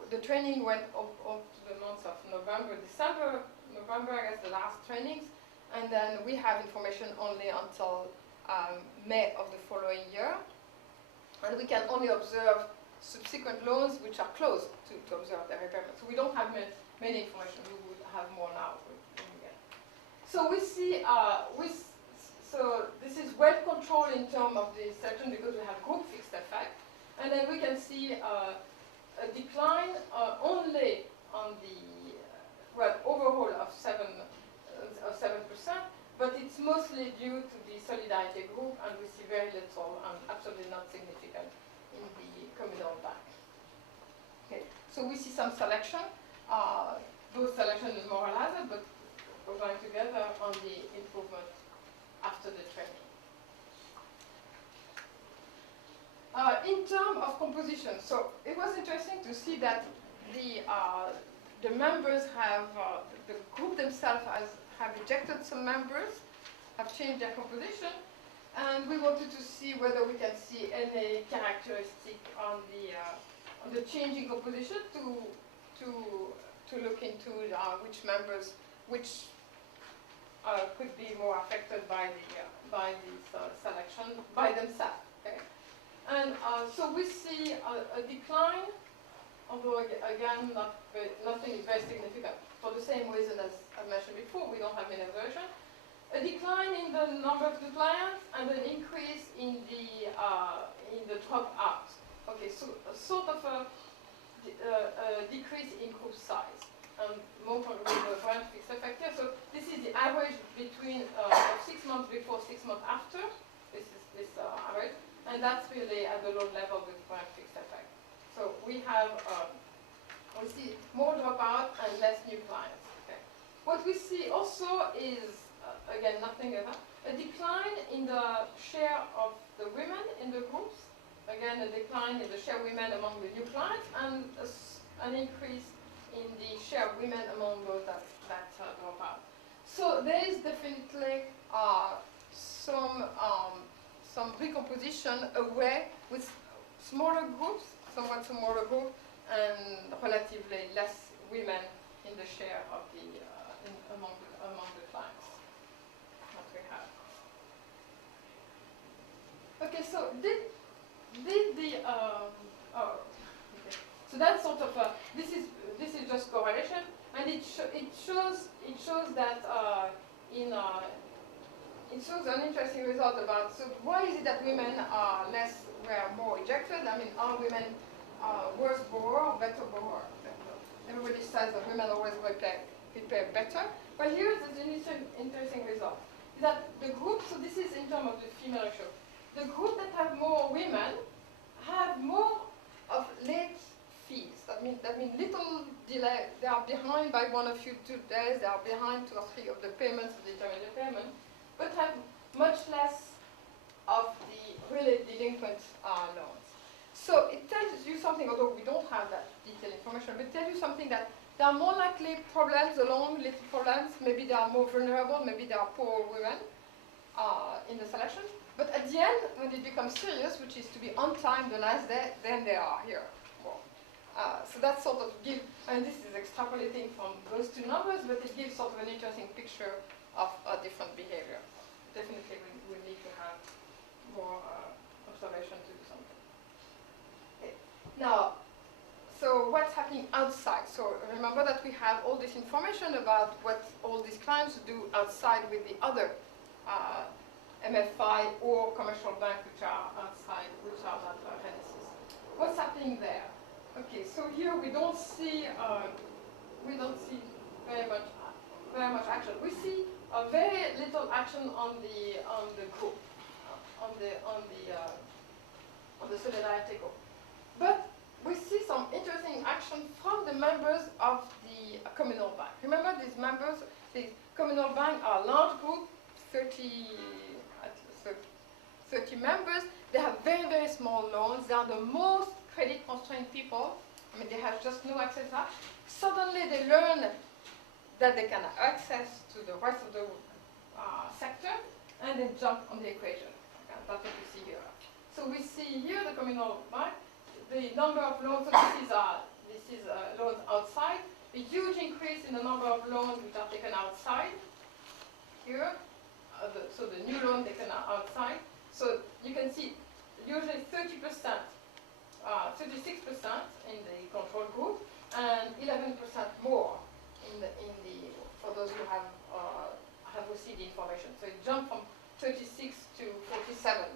the training went up to the months of November, December, I guess, the last trainings, and then we have information only until May of the following year, and we can only observe subsequent loans which are close to observe their repayment. So we don't have many information. We would have more now. So we see, so this is well controlled in terms of the selection because we have group fixed effect, and then we can see a decline only on the overall of 7%, but it's mostly due to the solidarity group, and we see very little and absolutely not significant in the communal bank. Okay, so we see some selection. Those selection is moral hazard, but we're going together on the improvement after the training. In terms of composition, so it was interesting to see that the members have, the group themselves have ejected some members, have changed their composition, and we wanted to see whether we can see any characteristic on the changing composition to look into which members could be more affected by this selection by themselves. Okay? And so we see a decline, although again nothing is very significant for the same reason as I mentioned before. We don't have many versions. A decline in the number of the clients and an increase in the dropout. Okay, so a sort of a decrease in group size. And more from the branch fixed effect here. So this is the average between 6 months before, 6 months after. This is this average, and that's really at the low level with branch fixed effect. So we have we see more dropout and less new clients. Okay. What we see also is again nothing else. A decline in the share of the women in the groups. Again, a decline in the share of women among the new clients, and an increase in the share of women among those that drop out. So there is definitely some recomposition away with smaller groups, somewhat smaller group, and relatively less women in the share of the among the clients that we have. Okay, so did the so that's sort of this is just correlation, and it shows that in it shows an interesting result about, so why is it that women are were more ejected? I mean, are women worse borrower or better borrower? Everybody says that women always prepare better. But here's the interesting result. Is that the group, so this is in terms of the female ratio, the group that have more women have more of late fees. That means little delay. They are behind by 1 or 2 days. They are behind 2 or 3 of the payments, of the intermediate payment, but have much less of the really delinquent loans. So it tells you something, although we don't have that detailed information, but it tells you something that there are more likely problems along, little problems. Maybe they are more vulnerable, maybe they are poor women in the selection. But at the end, when it becomes serious, which is to be on time the last day, then they are here. So that sort of gives, and this is extrapolating from those 2 numbers, but it gives sort of an interesting picture of a different behavior. Definitely we need to have more observation to do something. Okay. Now, so what's happening outside? So remember that we have all this information about what all these clients do outside with the other MFI or commercial bank which are outside, which are not Renesas. What's happening there? Okay, so here we don't see very much action. We see very little action on the group, on the solidarity group. But we see some interesting action from the members of the communal bank. Remember, these members, the communal bank are a large group, 30 members. They have very, very small loans. They are the most credit constrained people. I mean, they have just no access to that. Suddenly they learn that they can have access to the rest of the sector, and they jump on the equation. Okay, that's what we see here. So we see here the communal bank, the number of loans, so this is loans outside, a huge increase in the number of loans which are taken outside here. So the new loan taken outside. So you can see usually 30%, 36% in the control group, and 11% more for those who have received the information. So it jumped from 36 to 47%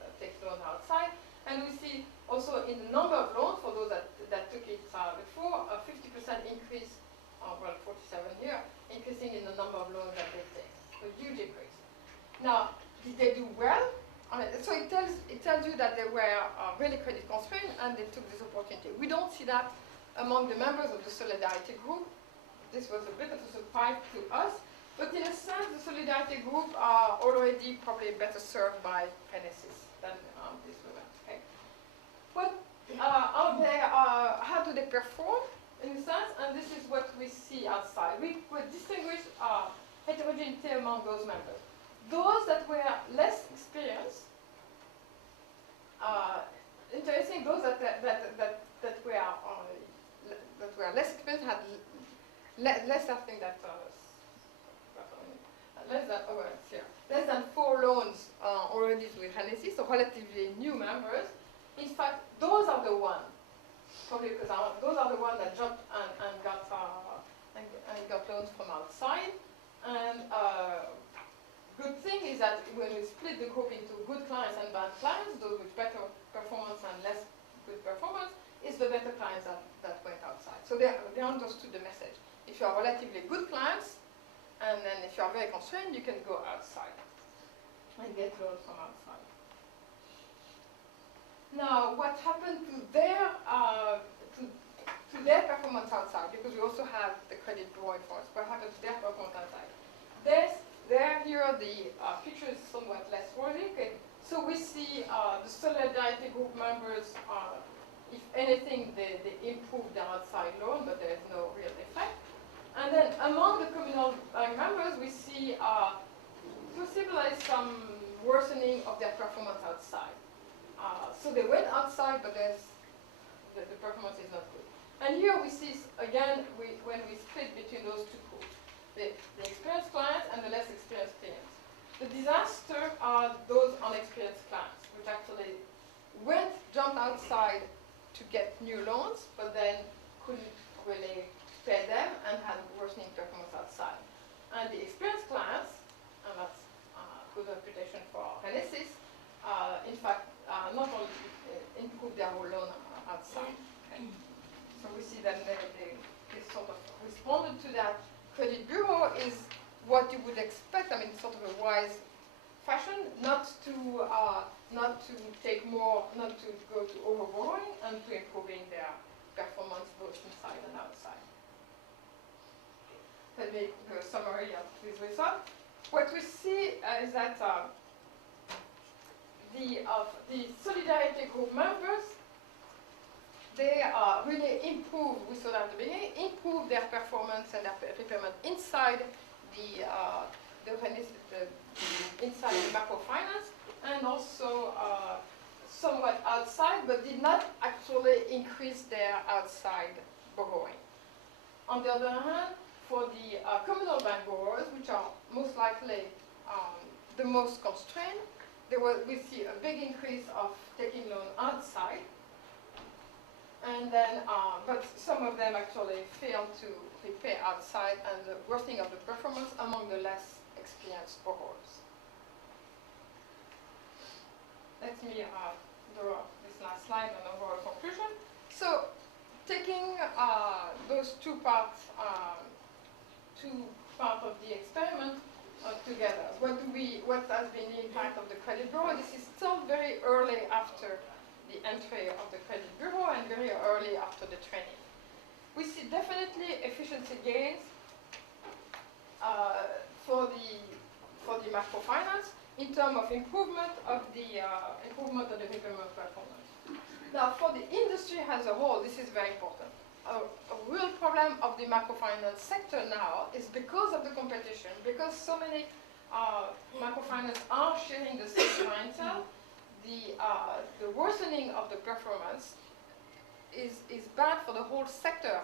that takes loans outside. And we see also in the number of loans for those that took it before, a 50% increase, well, 47 here, increasing in the number of loans that they take. A huge increase. Now, did they do well? So it tells you that they were really credit constrained and they took this opportunity. We don't see that among the members of the Solidarity Group. This was a bit of a surprise to us. But in a sense, the Solidarity Group are already probably better served by Renesas than these women. Okay. What are they? How do they perform in a sense? And this is what we see outside. We could distinguish heterogeneity among those members. Those that were less experienced, interesting. Those that were less experienced had less. I think that less than 4 loans already with Renesas, so relatively new members. In fact, those are the ones, probably because those are the ones that jumped and got loans from outside. And good thing is that when we split the group into good clients and bad clients, those with better performance and less good performance, is the better clients that went outside. So they understood the message. If you are relatively good clients, and then if you are very constrained, you can go outside and get loans from outside. Now, what happened to their performance outside? Because we also have the credit bureau for us. What happened to their performance outside? Here the picture is somewhat less rosy. Okay. So we see the Solidarity Group members, if anything, they improve their outside loan, but there is no real effect. And then among the communal bank members, we see possibly some worsening of their performance outside. So they went outside, but the performance is not good. And here we see, again, when we split between those 2 groups, the experienced clients and the less experienced clients. The disaster are those unexperienced clients, which actually jumped outside to get new loans, but then couldn't really pay them and had worsening performance outside. And the experienced clients, and that's good good reputation for Renesys, in fact, not only improve their whole loan outside. Okay. So we see that they sort of responded to that. Credit bureau is what you would expect. I mean, sort of a wise fashion, not to take more, not to go to overborrowing, and to improving their performance both inside and outside. Let me do a summary of these results. What we see is that the Solidarity Group members, they really improve, we saw that at the beginning, improve their performance and their repayment inside inside the microfinance, and also somewhat outside, but did not actually increase their outside borrowing. On the other hand, for the communal bank borrowers, which are most likely the most constrained, we see a big increase of taking loan outside, and then, but some of them actually fail to repay outside, and the worsening of the performance among the less experienced borrowers. Let me draw this last slide on overall conclusion. So, taking those two parts of the experiment together, what has been the impact of the credit bureau? This is still very early after the entry of the credit bureau and very early after the training. We see definitely efficiency gains for the microfinance in terms of improvement of the repayment performance. Now, for the industry as a whole, this is very important. A real problem of the microfinance sector now is because of the competition, because so many microfinance are sharing the same clientele. The worsening of the performance is bad for the whole sector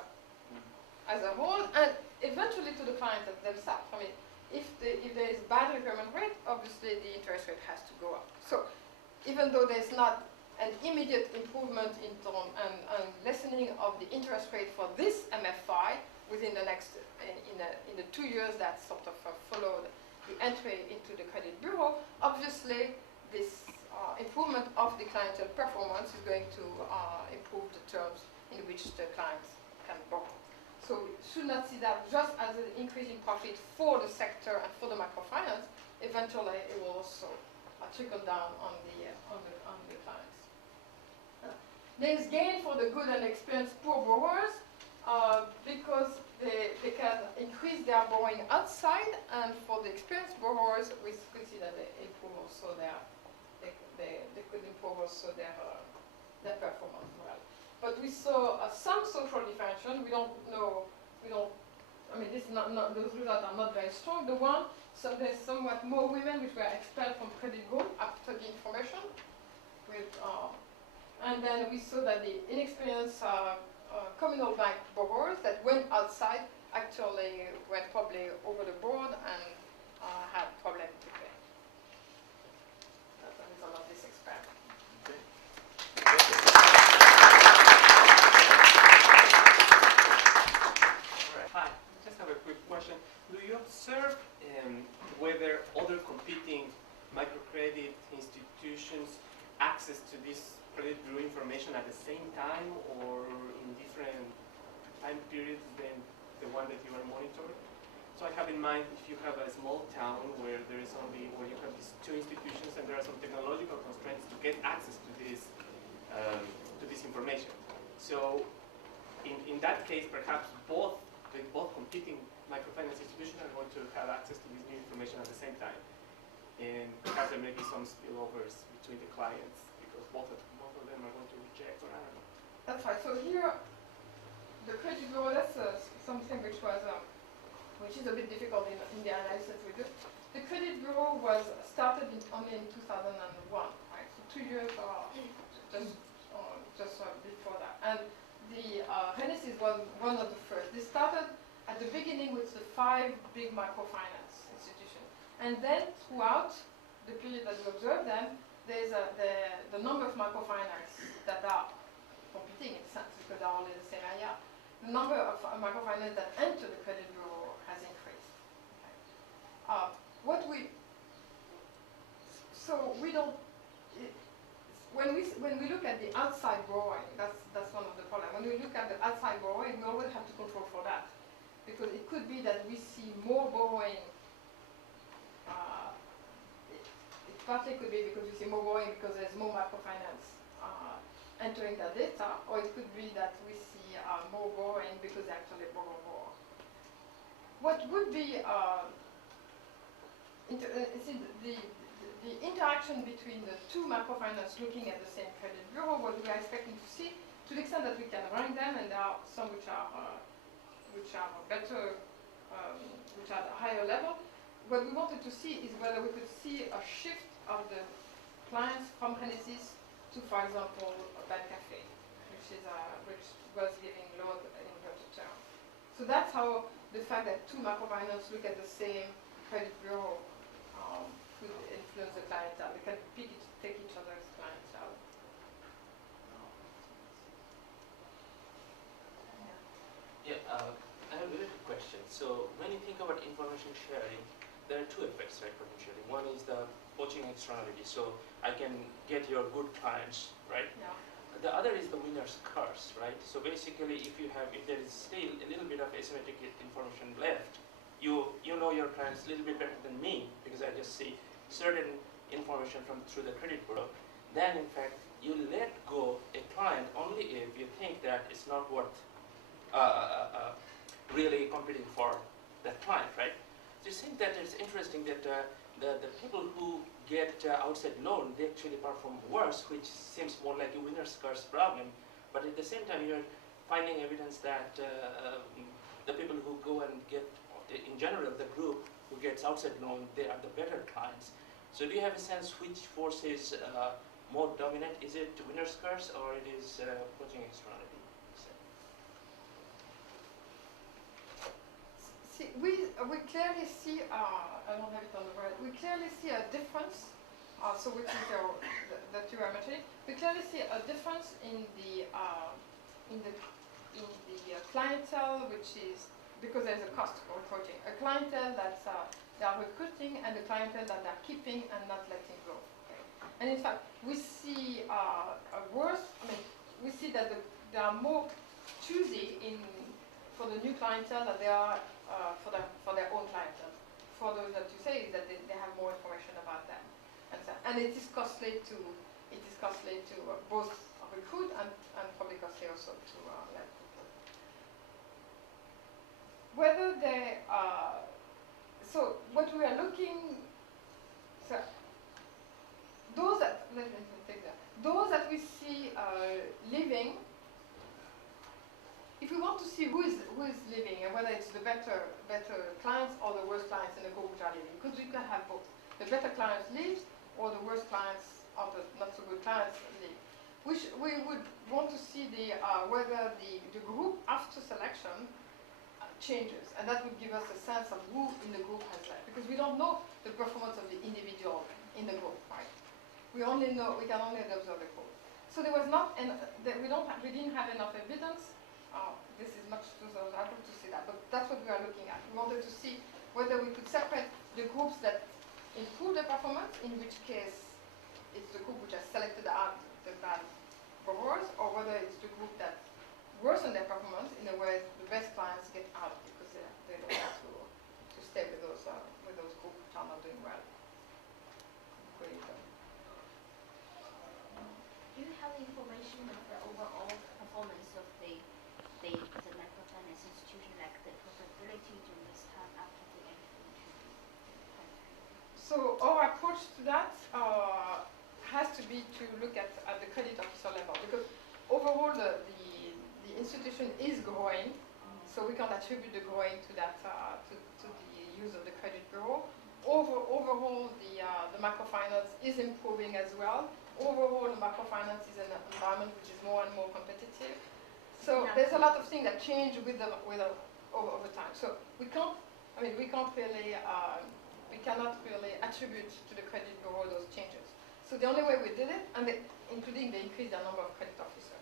as a whole, and eventually to the clients themselves. I mean, if there is bad repayment rate, obviously the interest rate has to go up. So, even though there's not an immediate improvement in term and lessening of the interest rate for this MFI within the next in the 2 years that sort of followed the entry into the credit bureau, obviously this improvement of the clientele performance is going to improve the terms in which the clients can borrow. So we should not see that just as an increase in profit for the sector and for the microfinance. Eventually, it will also trickle down on the clients. There's gain for the good and experienced poor borrowers because they can increase their borrowing outside, and for the experienced borrowers, we could see that they improve also they could improve also their performance morale. But we saw some social differentiation. We don't know. I mean, this is not those results are not very strong. So there's somewhat more women which were expelled from credit group after the information. And then we saw that the inexperienced communal bank borrowers that went outside actually went probably over the board and had problems to pay. That's the result of this experiment. Okay. Hi, just have a quick question. Do you observe whether other competing microcredit institutions access to this credit bureau information at the same time or in different time periods than the one that you are monitoring? So I have in mind if you have a small town where you have these two institutions and there are some technological constraints to get access to this information. So in that case, perhaps both competing microfinance institutions are going to have access to this new information at the same time. And perhaps there may be some spillovers between the clients because both of them are going to reject, or I don't know. That's right. So here, the credit bureau, that's something which is a bit difficult in the analysis we do. The credit bureau was started only in 2001, right? So 2 years just before that. And the Renesys was one of the first. They started at the beginning with the 5 big microfinance institutions. And then throughout the period that we observed them, there's the number of microfinance that are competing in a sense because they're all in the same area. The number of microfinance that enter the credit bureau has increased. Okay. we don't. When we look at the outside borrowing, that's one of the problems. When we look at the outside borrowing, we always have to control for that, because it could be that we see more borrowing. It partly could be because we see more borrowing because there's more microfinance entering the data, or it could be that we see more borrowing because they actually borrow more. What would be the interaction between the two microfinance looking at the same credit bureau, what we are expecting to see, to the extent that we can rank them, and there are some which are better, which are at a higher level. What we wanted to see is whether we could see a shift of the clients from Genesis to, for example, a bad cafe, which was giving loan in inverted terms. So that's how the fact that two microfinance look at the same credit bureau could influence the clientele. They can take each other's clientele. Yeah, I have a related question. So when you think about information sharing, there are two effects, right, potentially. One is the poaching externality. So I can get your good clients, right? Yeah. The other is the winner's curse, right? So basically, if there is still a little bit of asymmetric information left, you know your clients a little bit better than me, because I just see certain information through the credit bureau. Then, in fact, you let go a client only if you think that it's not worth really competing for that client, right? So you think that it's interesting that the people who get outside loan, they actually perform worse, which seems more like a winner's curse problem. But at the same time, you're finding evidence that the people who go and get, in general, the group who gets outside loan, they are the better clients. So do you have a sense which force is more dominant? Is it winner's curse or it is poaching externality? See, we clearly see, I don't have it on the right, we clearly see a difference, so which is the two are mentioning. We clearly see a difference in the clientele, which is, because there's a cost for recruiting, a clientele that's they are recruiting and the clientele that they're keeping and not letting go. Okay? And in fact, we see a worse, we see that they are more choosy for the new clientele than they are for their own clientele. For those that you say is that they have more information about them, and it is costly to both recruit and probably costly also to let people. Whether they so what we are looking, so those that let me take that, those that we see living. If we want to see who is living and whether it's the better clients or the worst clients in the group which are living, because we can have both. The better clients live or the worst clients or the not so good clients live. We would want to see whether the group after selection changes, and that would give us a sense of who in the group has left, because we don't know the performance of the individual in the group, right? We can only observe the group. So there was not, we didn't have enough evidence. This is much too able to see that, but that's what we are looking at. We wanted to see whether we could separate the groups that improve their performance, in which case it's the group which has selected out the bad borrowers, or whether it's the group that worsen their performance in a way the best clients get out because they don't want to stay with those groups which are not doing well. Do you have information of the overall performance of the microfinance institution, like the profitability during this time after the entry into the country? So our approach to that has to be to look at the credit officer level, because overall the institution is growing, so we can attribute the growing to that to the use of the credit bureau. Overall, the microfinance is improving as well. Overall, the microfinance is an environment which is more and more competitive. So there's a lot of things that change over time. So we cannot really attribute to the credit bureau those changes. So the only way we did it, including the increase the number of credit officers.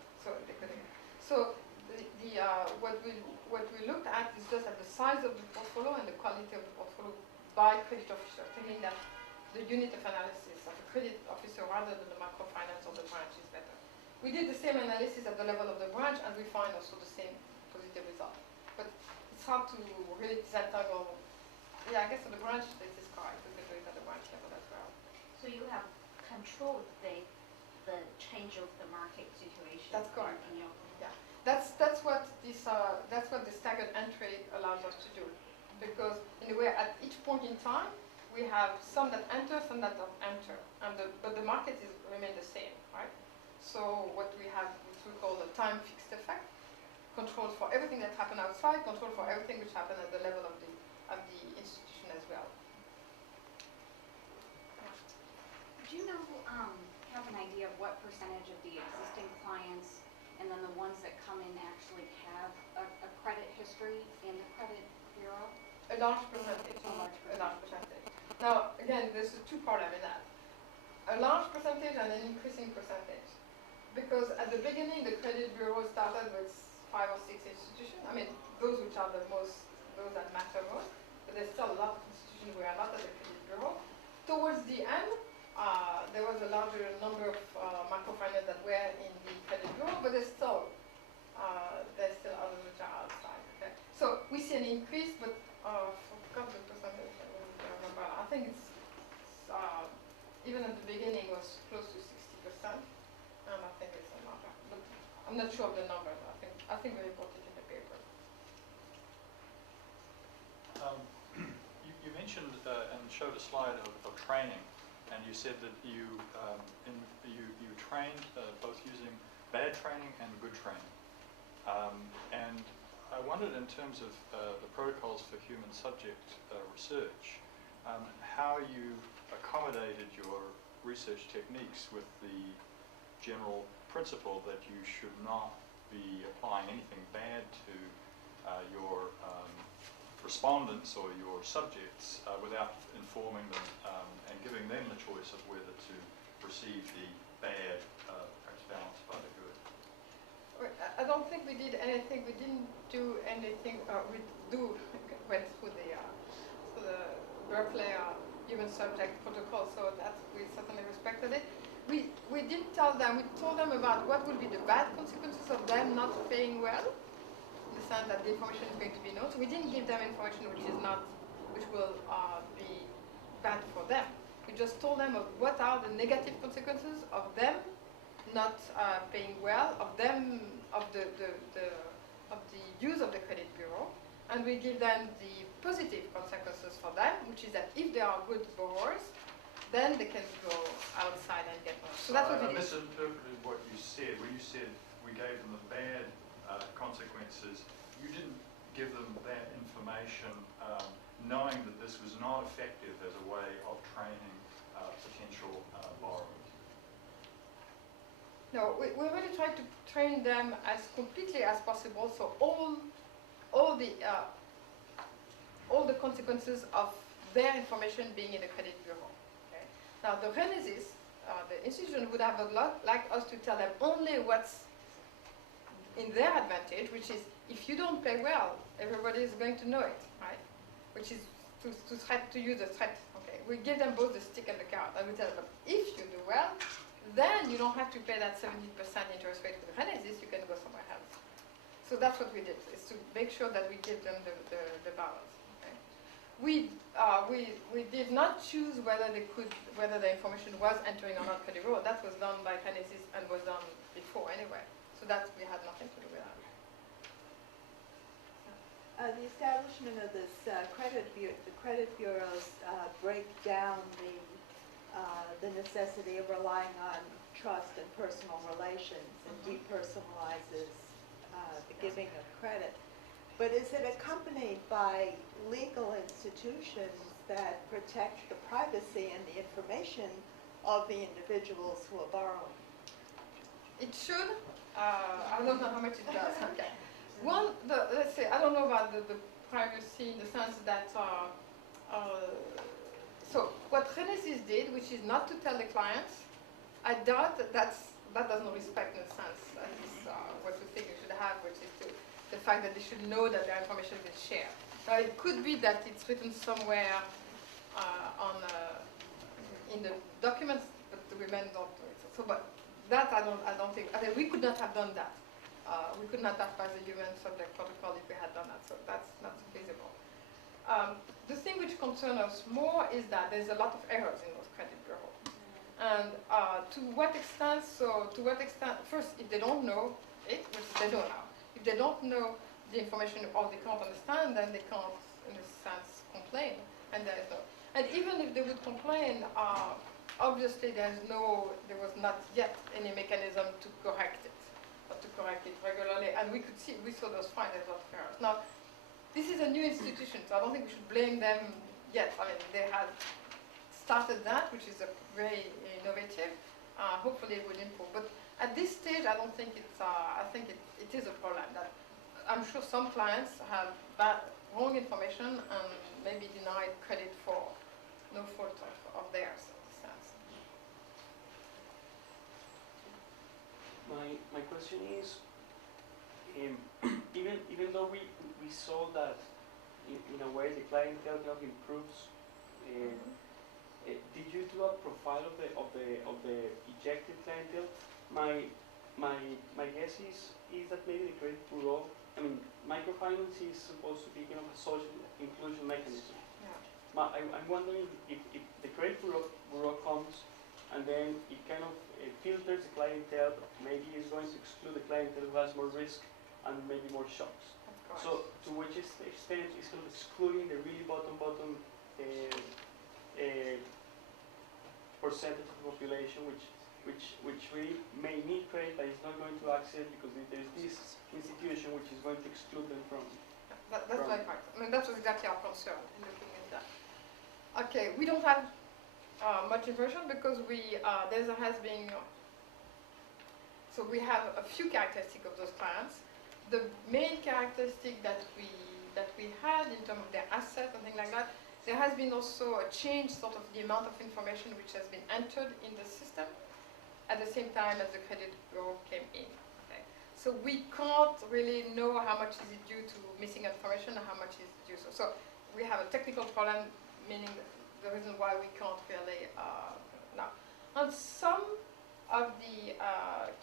What we looked at is just at the size of the portfolio and the quality of the portfolio by credit officer, thinking that the unit of analysis of a credit officer rather than the microfinance or the branch is better. We did the same analysis at the level of the branch, and we find also the same positive result. But it's hard to really disentangle. Yeah, I guess at the branch this is correct. We can do it at the branch level as well. So you have controlled the change of the market situation. That's correct. In your Yeah, that's what this that's what the staggered entry allows us to do, because in a way at each point in time we have some that enter, some that don't enter, and but the market remain the same, right? So what we have, what we call the time fixed effect, control for everything that happened outside, control for everything which happened at the level of the institution as well. Do you know, have an idea of what percentage of the existing clients and then the ones that come in actually have a credit history in the credit bureau? A large percentage. A large percentage. Now, again, there's a two-part in that. A large percentage and an increasing percentage. Because at the beginning, the credit bureau started with 5 or 6 institutions. I mean, those which are the most, those that matter most. But there's still a lot of institutions who are not at the credit bureau. Towards the end, there was a larger number of microfinance that were in the credit bureau, but there's still others which are outside. Okay? So we see an increase, but I forgot the percentage. I don't remember. I think it's even at the beginning was close to 60%, and I think it's a larger. But I'm not sure of the numbers. I think we report it in the paper. You mentioned and showed a slide of training, and you said that you trained both using bad training and good training. And I wondered, in terms of the protocols for human subject research, how you accommodated your research techniques with the general principle that you should not be applying anything bad to your respondents or your subjects without informing them and giving them the choice of whether to receive the bad perhaps balanced by the good. I don't think we did anything. We didn't do anything. We went through the Berkeley human subject protocol, so that we certainly respected it. We did tell them. We told them about what would be the bad consequences of them not paying well, in the sense that the information is going to be known. So we didn't give them information which will be bad for them. We just told them of what are the negative consequences of them not paying well, of the use of the credit bureau, and we give them the positive consequences for them, which is that if they are good borrowers, then they can go outside and get more. So that's what we did. I misinterpreted what you said. When you said we gave them the bad consequences, you didn't give them that information knowing that this was not effective as a way of training potential borrowers. No, we really tried to train them as completely as possible, so all the consequences of their information being in the credit bureau. Okay? Now the Renesis, the institution would have a lot like us to tell them only what's in their advantage, which is if you don't pay well, everybody is going to know it, right? Which is to use the threat. Okay, we give them both the stick and the carrot, and we tell them if you do well, then you don't have to pay that 70% interest rate with Renesis, you can go somewhere else. So that's what we did, is to make sure that we give them the balance. Okay? We did not choose whether the information was entering or not credit bureau. That was done by Renesis and was done before anyway. So that we had nothing to do with that. The establishment of this credit bureaus break down the necessity of relying on trust and personal relations and depersonalizes the giving of credit. But is it accompanied by legal institutions that protect the privacy and the information of the individuals who are borrowing? It should. I don't know how much it does. Okay. Let's say, I don't know about the privacy in the sense that so what Renesis did, which is not to tell the clients, I doubt that doesn't respect in a sense what we think we should have, which is the fact that they should know that their information is shared. Now it could be that it's written somewhere on in the documents, but the women don't do it. So, but that I don't think. I mean, we could not have done that. We could not have passed the human subject protocol if we had done that. So that's not feasible. The thing which concerns us more is that there's a lot of errors in those credit bureaus. And to what extent, first, if they don't know it, which they don't know, if they don't know the information or they can't understand, then they can't, in a sense, complain. And there is no. And even if they would complain, obviously there was not yet any mechanism to correct it, or to correct it regularly. And we saw those findings of errors. Now, this is a new institution, so I don't think we should blame them yet. I mean, they have started that, which is very innovative. Hopefully it will improve. But at this stage, I don't think it's, I think it is a problem that I'm sure some clients have wrong information and maybe denied credit for no fault of theirs, in a sense. My question is, even though we saw that in a way the clientele health improves, did you do a profile of the ejected clientele? My guess is that maybe the credit bureau, I mean, microfinance is supposed to be kind of a social inclusion mechanism. Yeah. I'm wondering if the credit bureau comes and then it kind of filters the clientele, maybe is going to exclude the clientele who has more risk and maybe more shocks. So to which extent is kind of excluding the really bottom percentage of the population which really may need credit but is not going to access because there's this institution which is going to exclude them from. That's very correct. I mean, that was exactly our concern in looking at that. Okay, we don't have much information because so we have a few characteristics of those clients. The main characteristic that we had in terms of their assets and things like that, there has been also a change sort of the amount of information which has been entered in the system at the same time as the credit bureau came in. Okay. So we can't really know how much is it due to missing information and how much is due. So we have a technical problem, meaning the reason why we can't really now. On some of the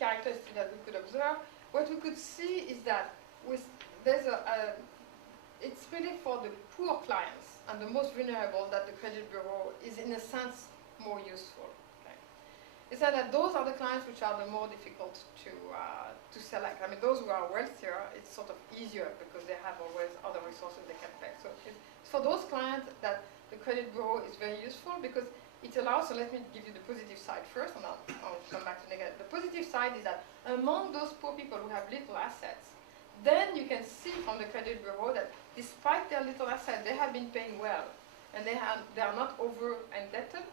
characteristics that we could observe, what we could see is that it's really for the poor clients and the most vulnerable that the credit bureau is in a sense more useful. Okay. It's that those are the clients which are the more difficult to select. I mean, those who are wealthier, it's sort of easier because they have always other resources they can pay. So it's for those clients that the credit bureau is very useful because it allows, so let me give you the positive side first and I'll come back to negative. The positive side is that among those poor people who have little assets, then you can see from the credit bureau that despite their little assets, they have been paying well and they are not over indebted.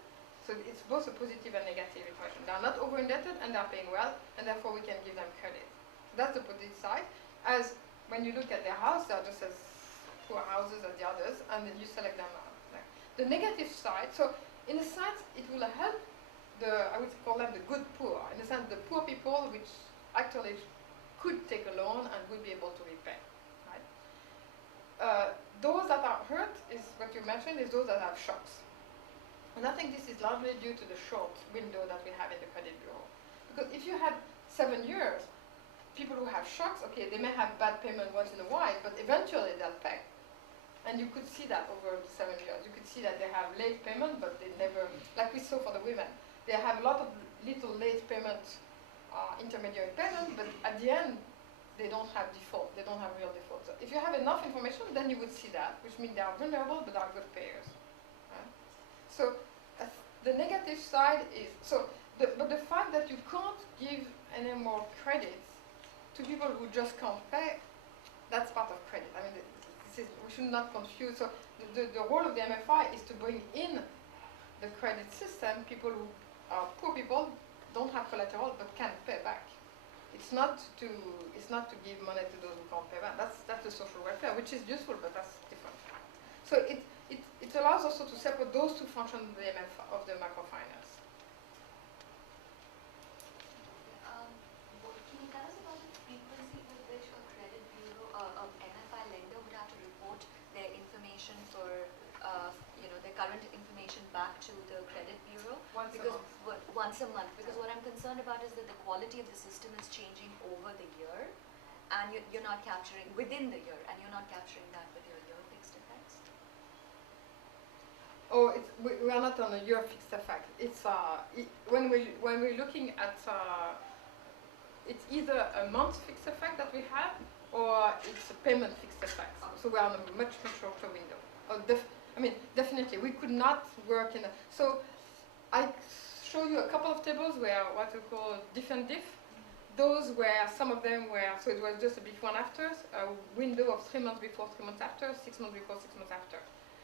So it's both a positive and negative impression. They are not over indebted and they are paying well and therefore we can give them credit. That's the positive side. As when you look at their house, they are just as poor houses as the others and then you select them out. The negative side, so in a sense, it will help I would call them the good poor. In a sense, the poor people which actually could take a loan and would be able to repay. Right? Those that are hurt is what you mentioned is those that have shocks. And I think this is largely due to the short window that we have in the credit bureau. Because if you had 7 years, people who have shocks, okay, they may have bad payment once in a while, but eventually they'll pay. And you could see that over 7 years. You could see that they have late payment, but they never, like we saw for the women, they have a lot of little late payment, intermediary payment, but at the end, they don't have default. They don't have real default. So if you have enough information, then you would see that, which means they are vulnerable, but are good payers. Right? So the negative side is, but the fact that you can't give any more credits to people who just can't pay, that's part of credit. I mean, we should not confuse. So the role of the MFI is to bring in the credit system people who are poor people, don't have collateral but can pay back. It's not to give money to those who can't pay back. That's the social welfare, which is useful, but that's different. So it allows also to separate those two functions of the microfinance. Can you tell us about the frequency with which a credit bureau or MFI lender would have to report their information for their current information back to the credit bureau? Once a Because month. once a month, because what I'm concerned about is that the quality of the system is changing over the year, and you're not capturing within the year, and you're not capturing that with your year fixed effects. Oh, we are not on a year fixed effect. It's when we're looking at it's either a month fixed effect that we have, or it's a payment fixed effect. So we are on a much shorter window. I mean, definitely we could not work in. So I show you a couple of tables where what we call diff and diff. Those where some of them were, so it was just a before and after, a window of 3 months before, 3 months after, 6 months before, 6 months after.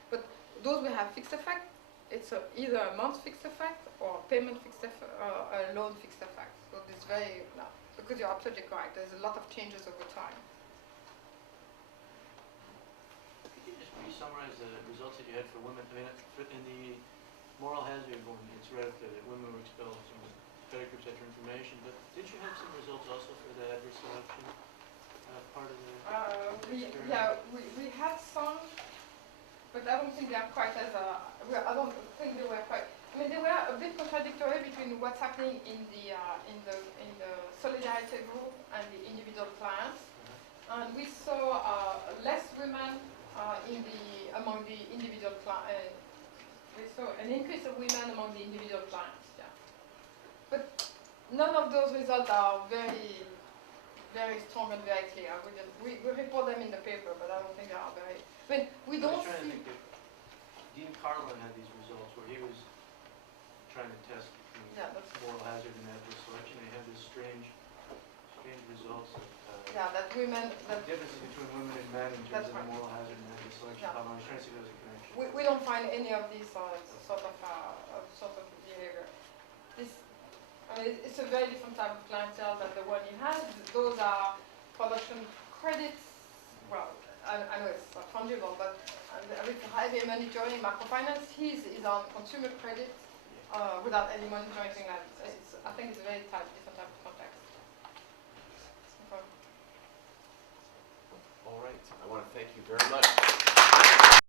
But those we have fixed effect. It's either a month fixed effect or a payment fixed effect or a loan fixed effect. So this very because you're absolutely correct. There's a lot of changes over time. Could you just re-summarize the results that you had for women? I mean, in the moral hazard one, it's read that women were expelled from credit groups after information, but did you have some results also for the adverse selection part of the experiment? We had some, but I don't think they are quite as I don't think they were quite. I mean, they were a bit contradictory between what's happening in the solidarity group and the individual clients. And we saw less women among the individual clients. We saw an increase of women among the individual clients. Yeah, but none of those results are very, very strong and very clear. We report them in the paper, but I don't think they are very. I mean, we don't I was trying to see. think if Dean Carlin had these results where he was trying to test moral hazard and adverse selection. They had this strange results. That women. The differences between women and men in terms of the moral hazard and adverse selection. Yeah. I was trying to see if there was a connection. We don't find any of these sort of behavior. It's a very different type of clientele than the one you have. Those are production credits. Well, I know it's not fungible, but with highway monitoring, Microfinance, is on consumer credit without any monitoring. I think it's a very different type of context. All right. I want to thank you very much.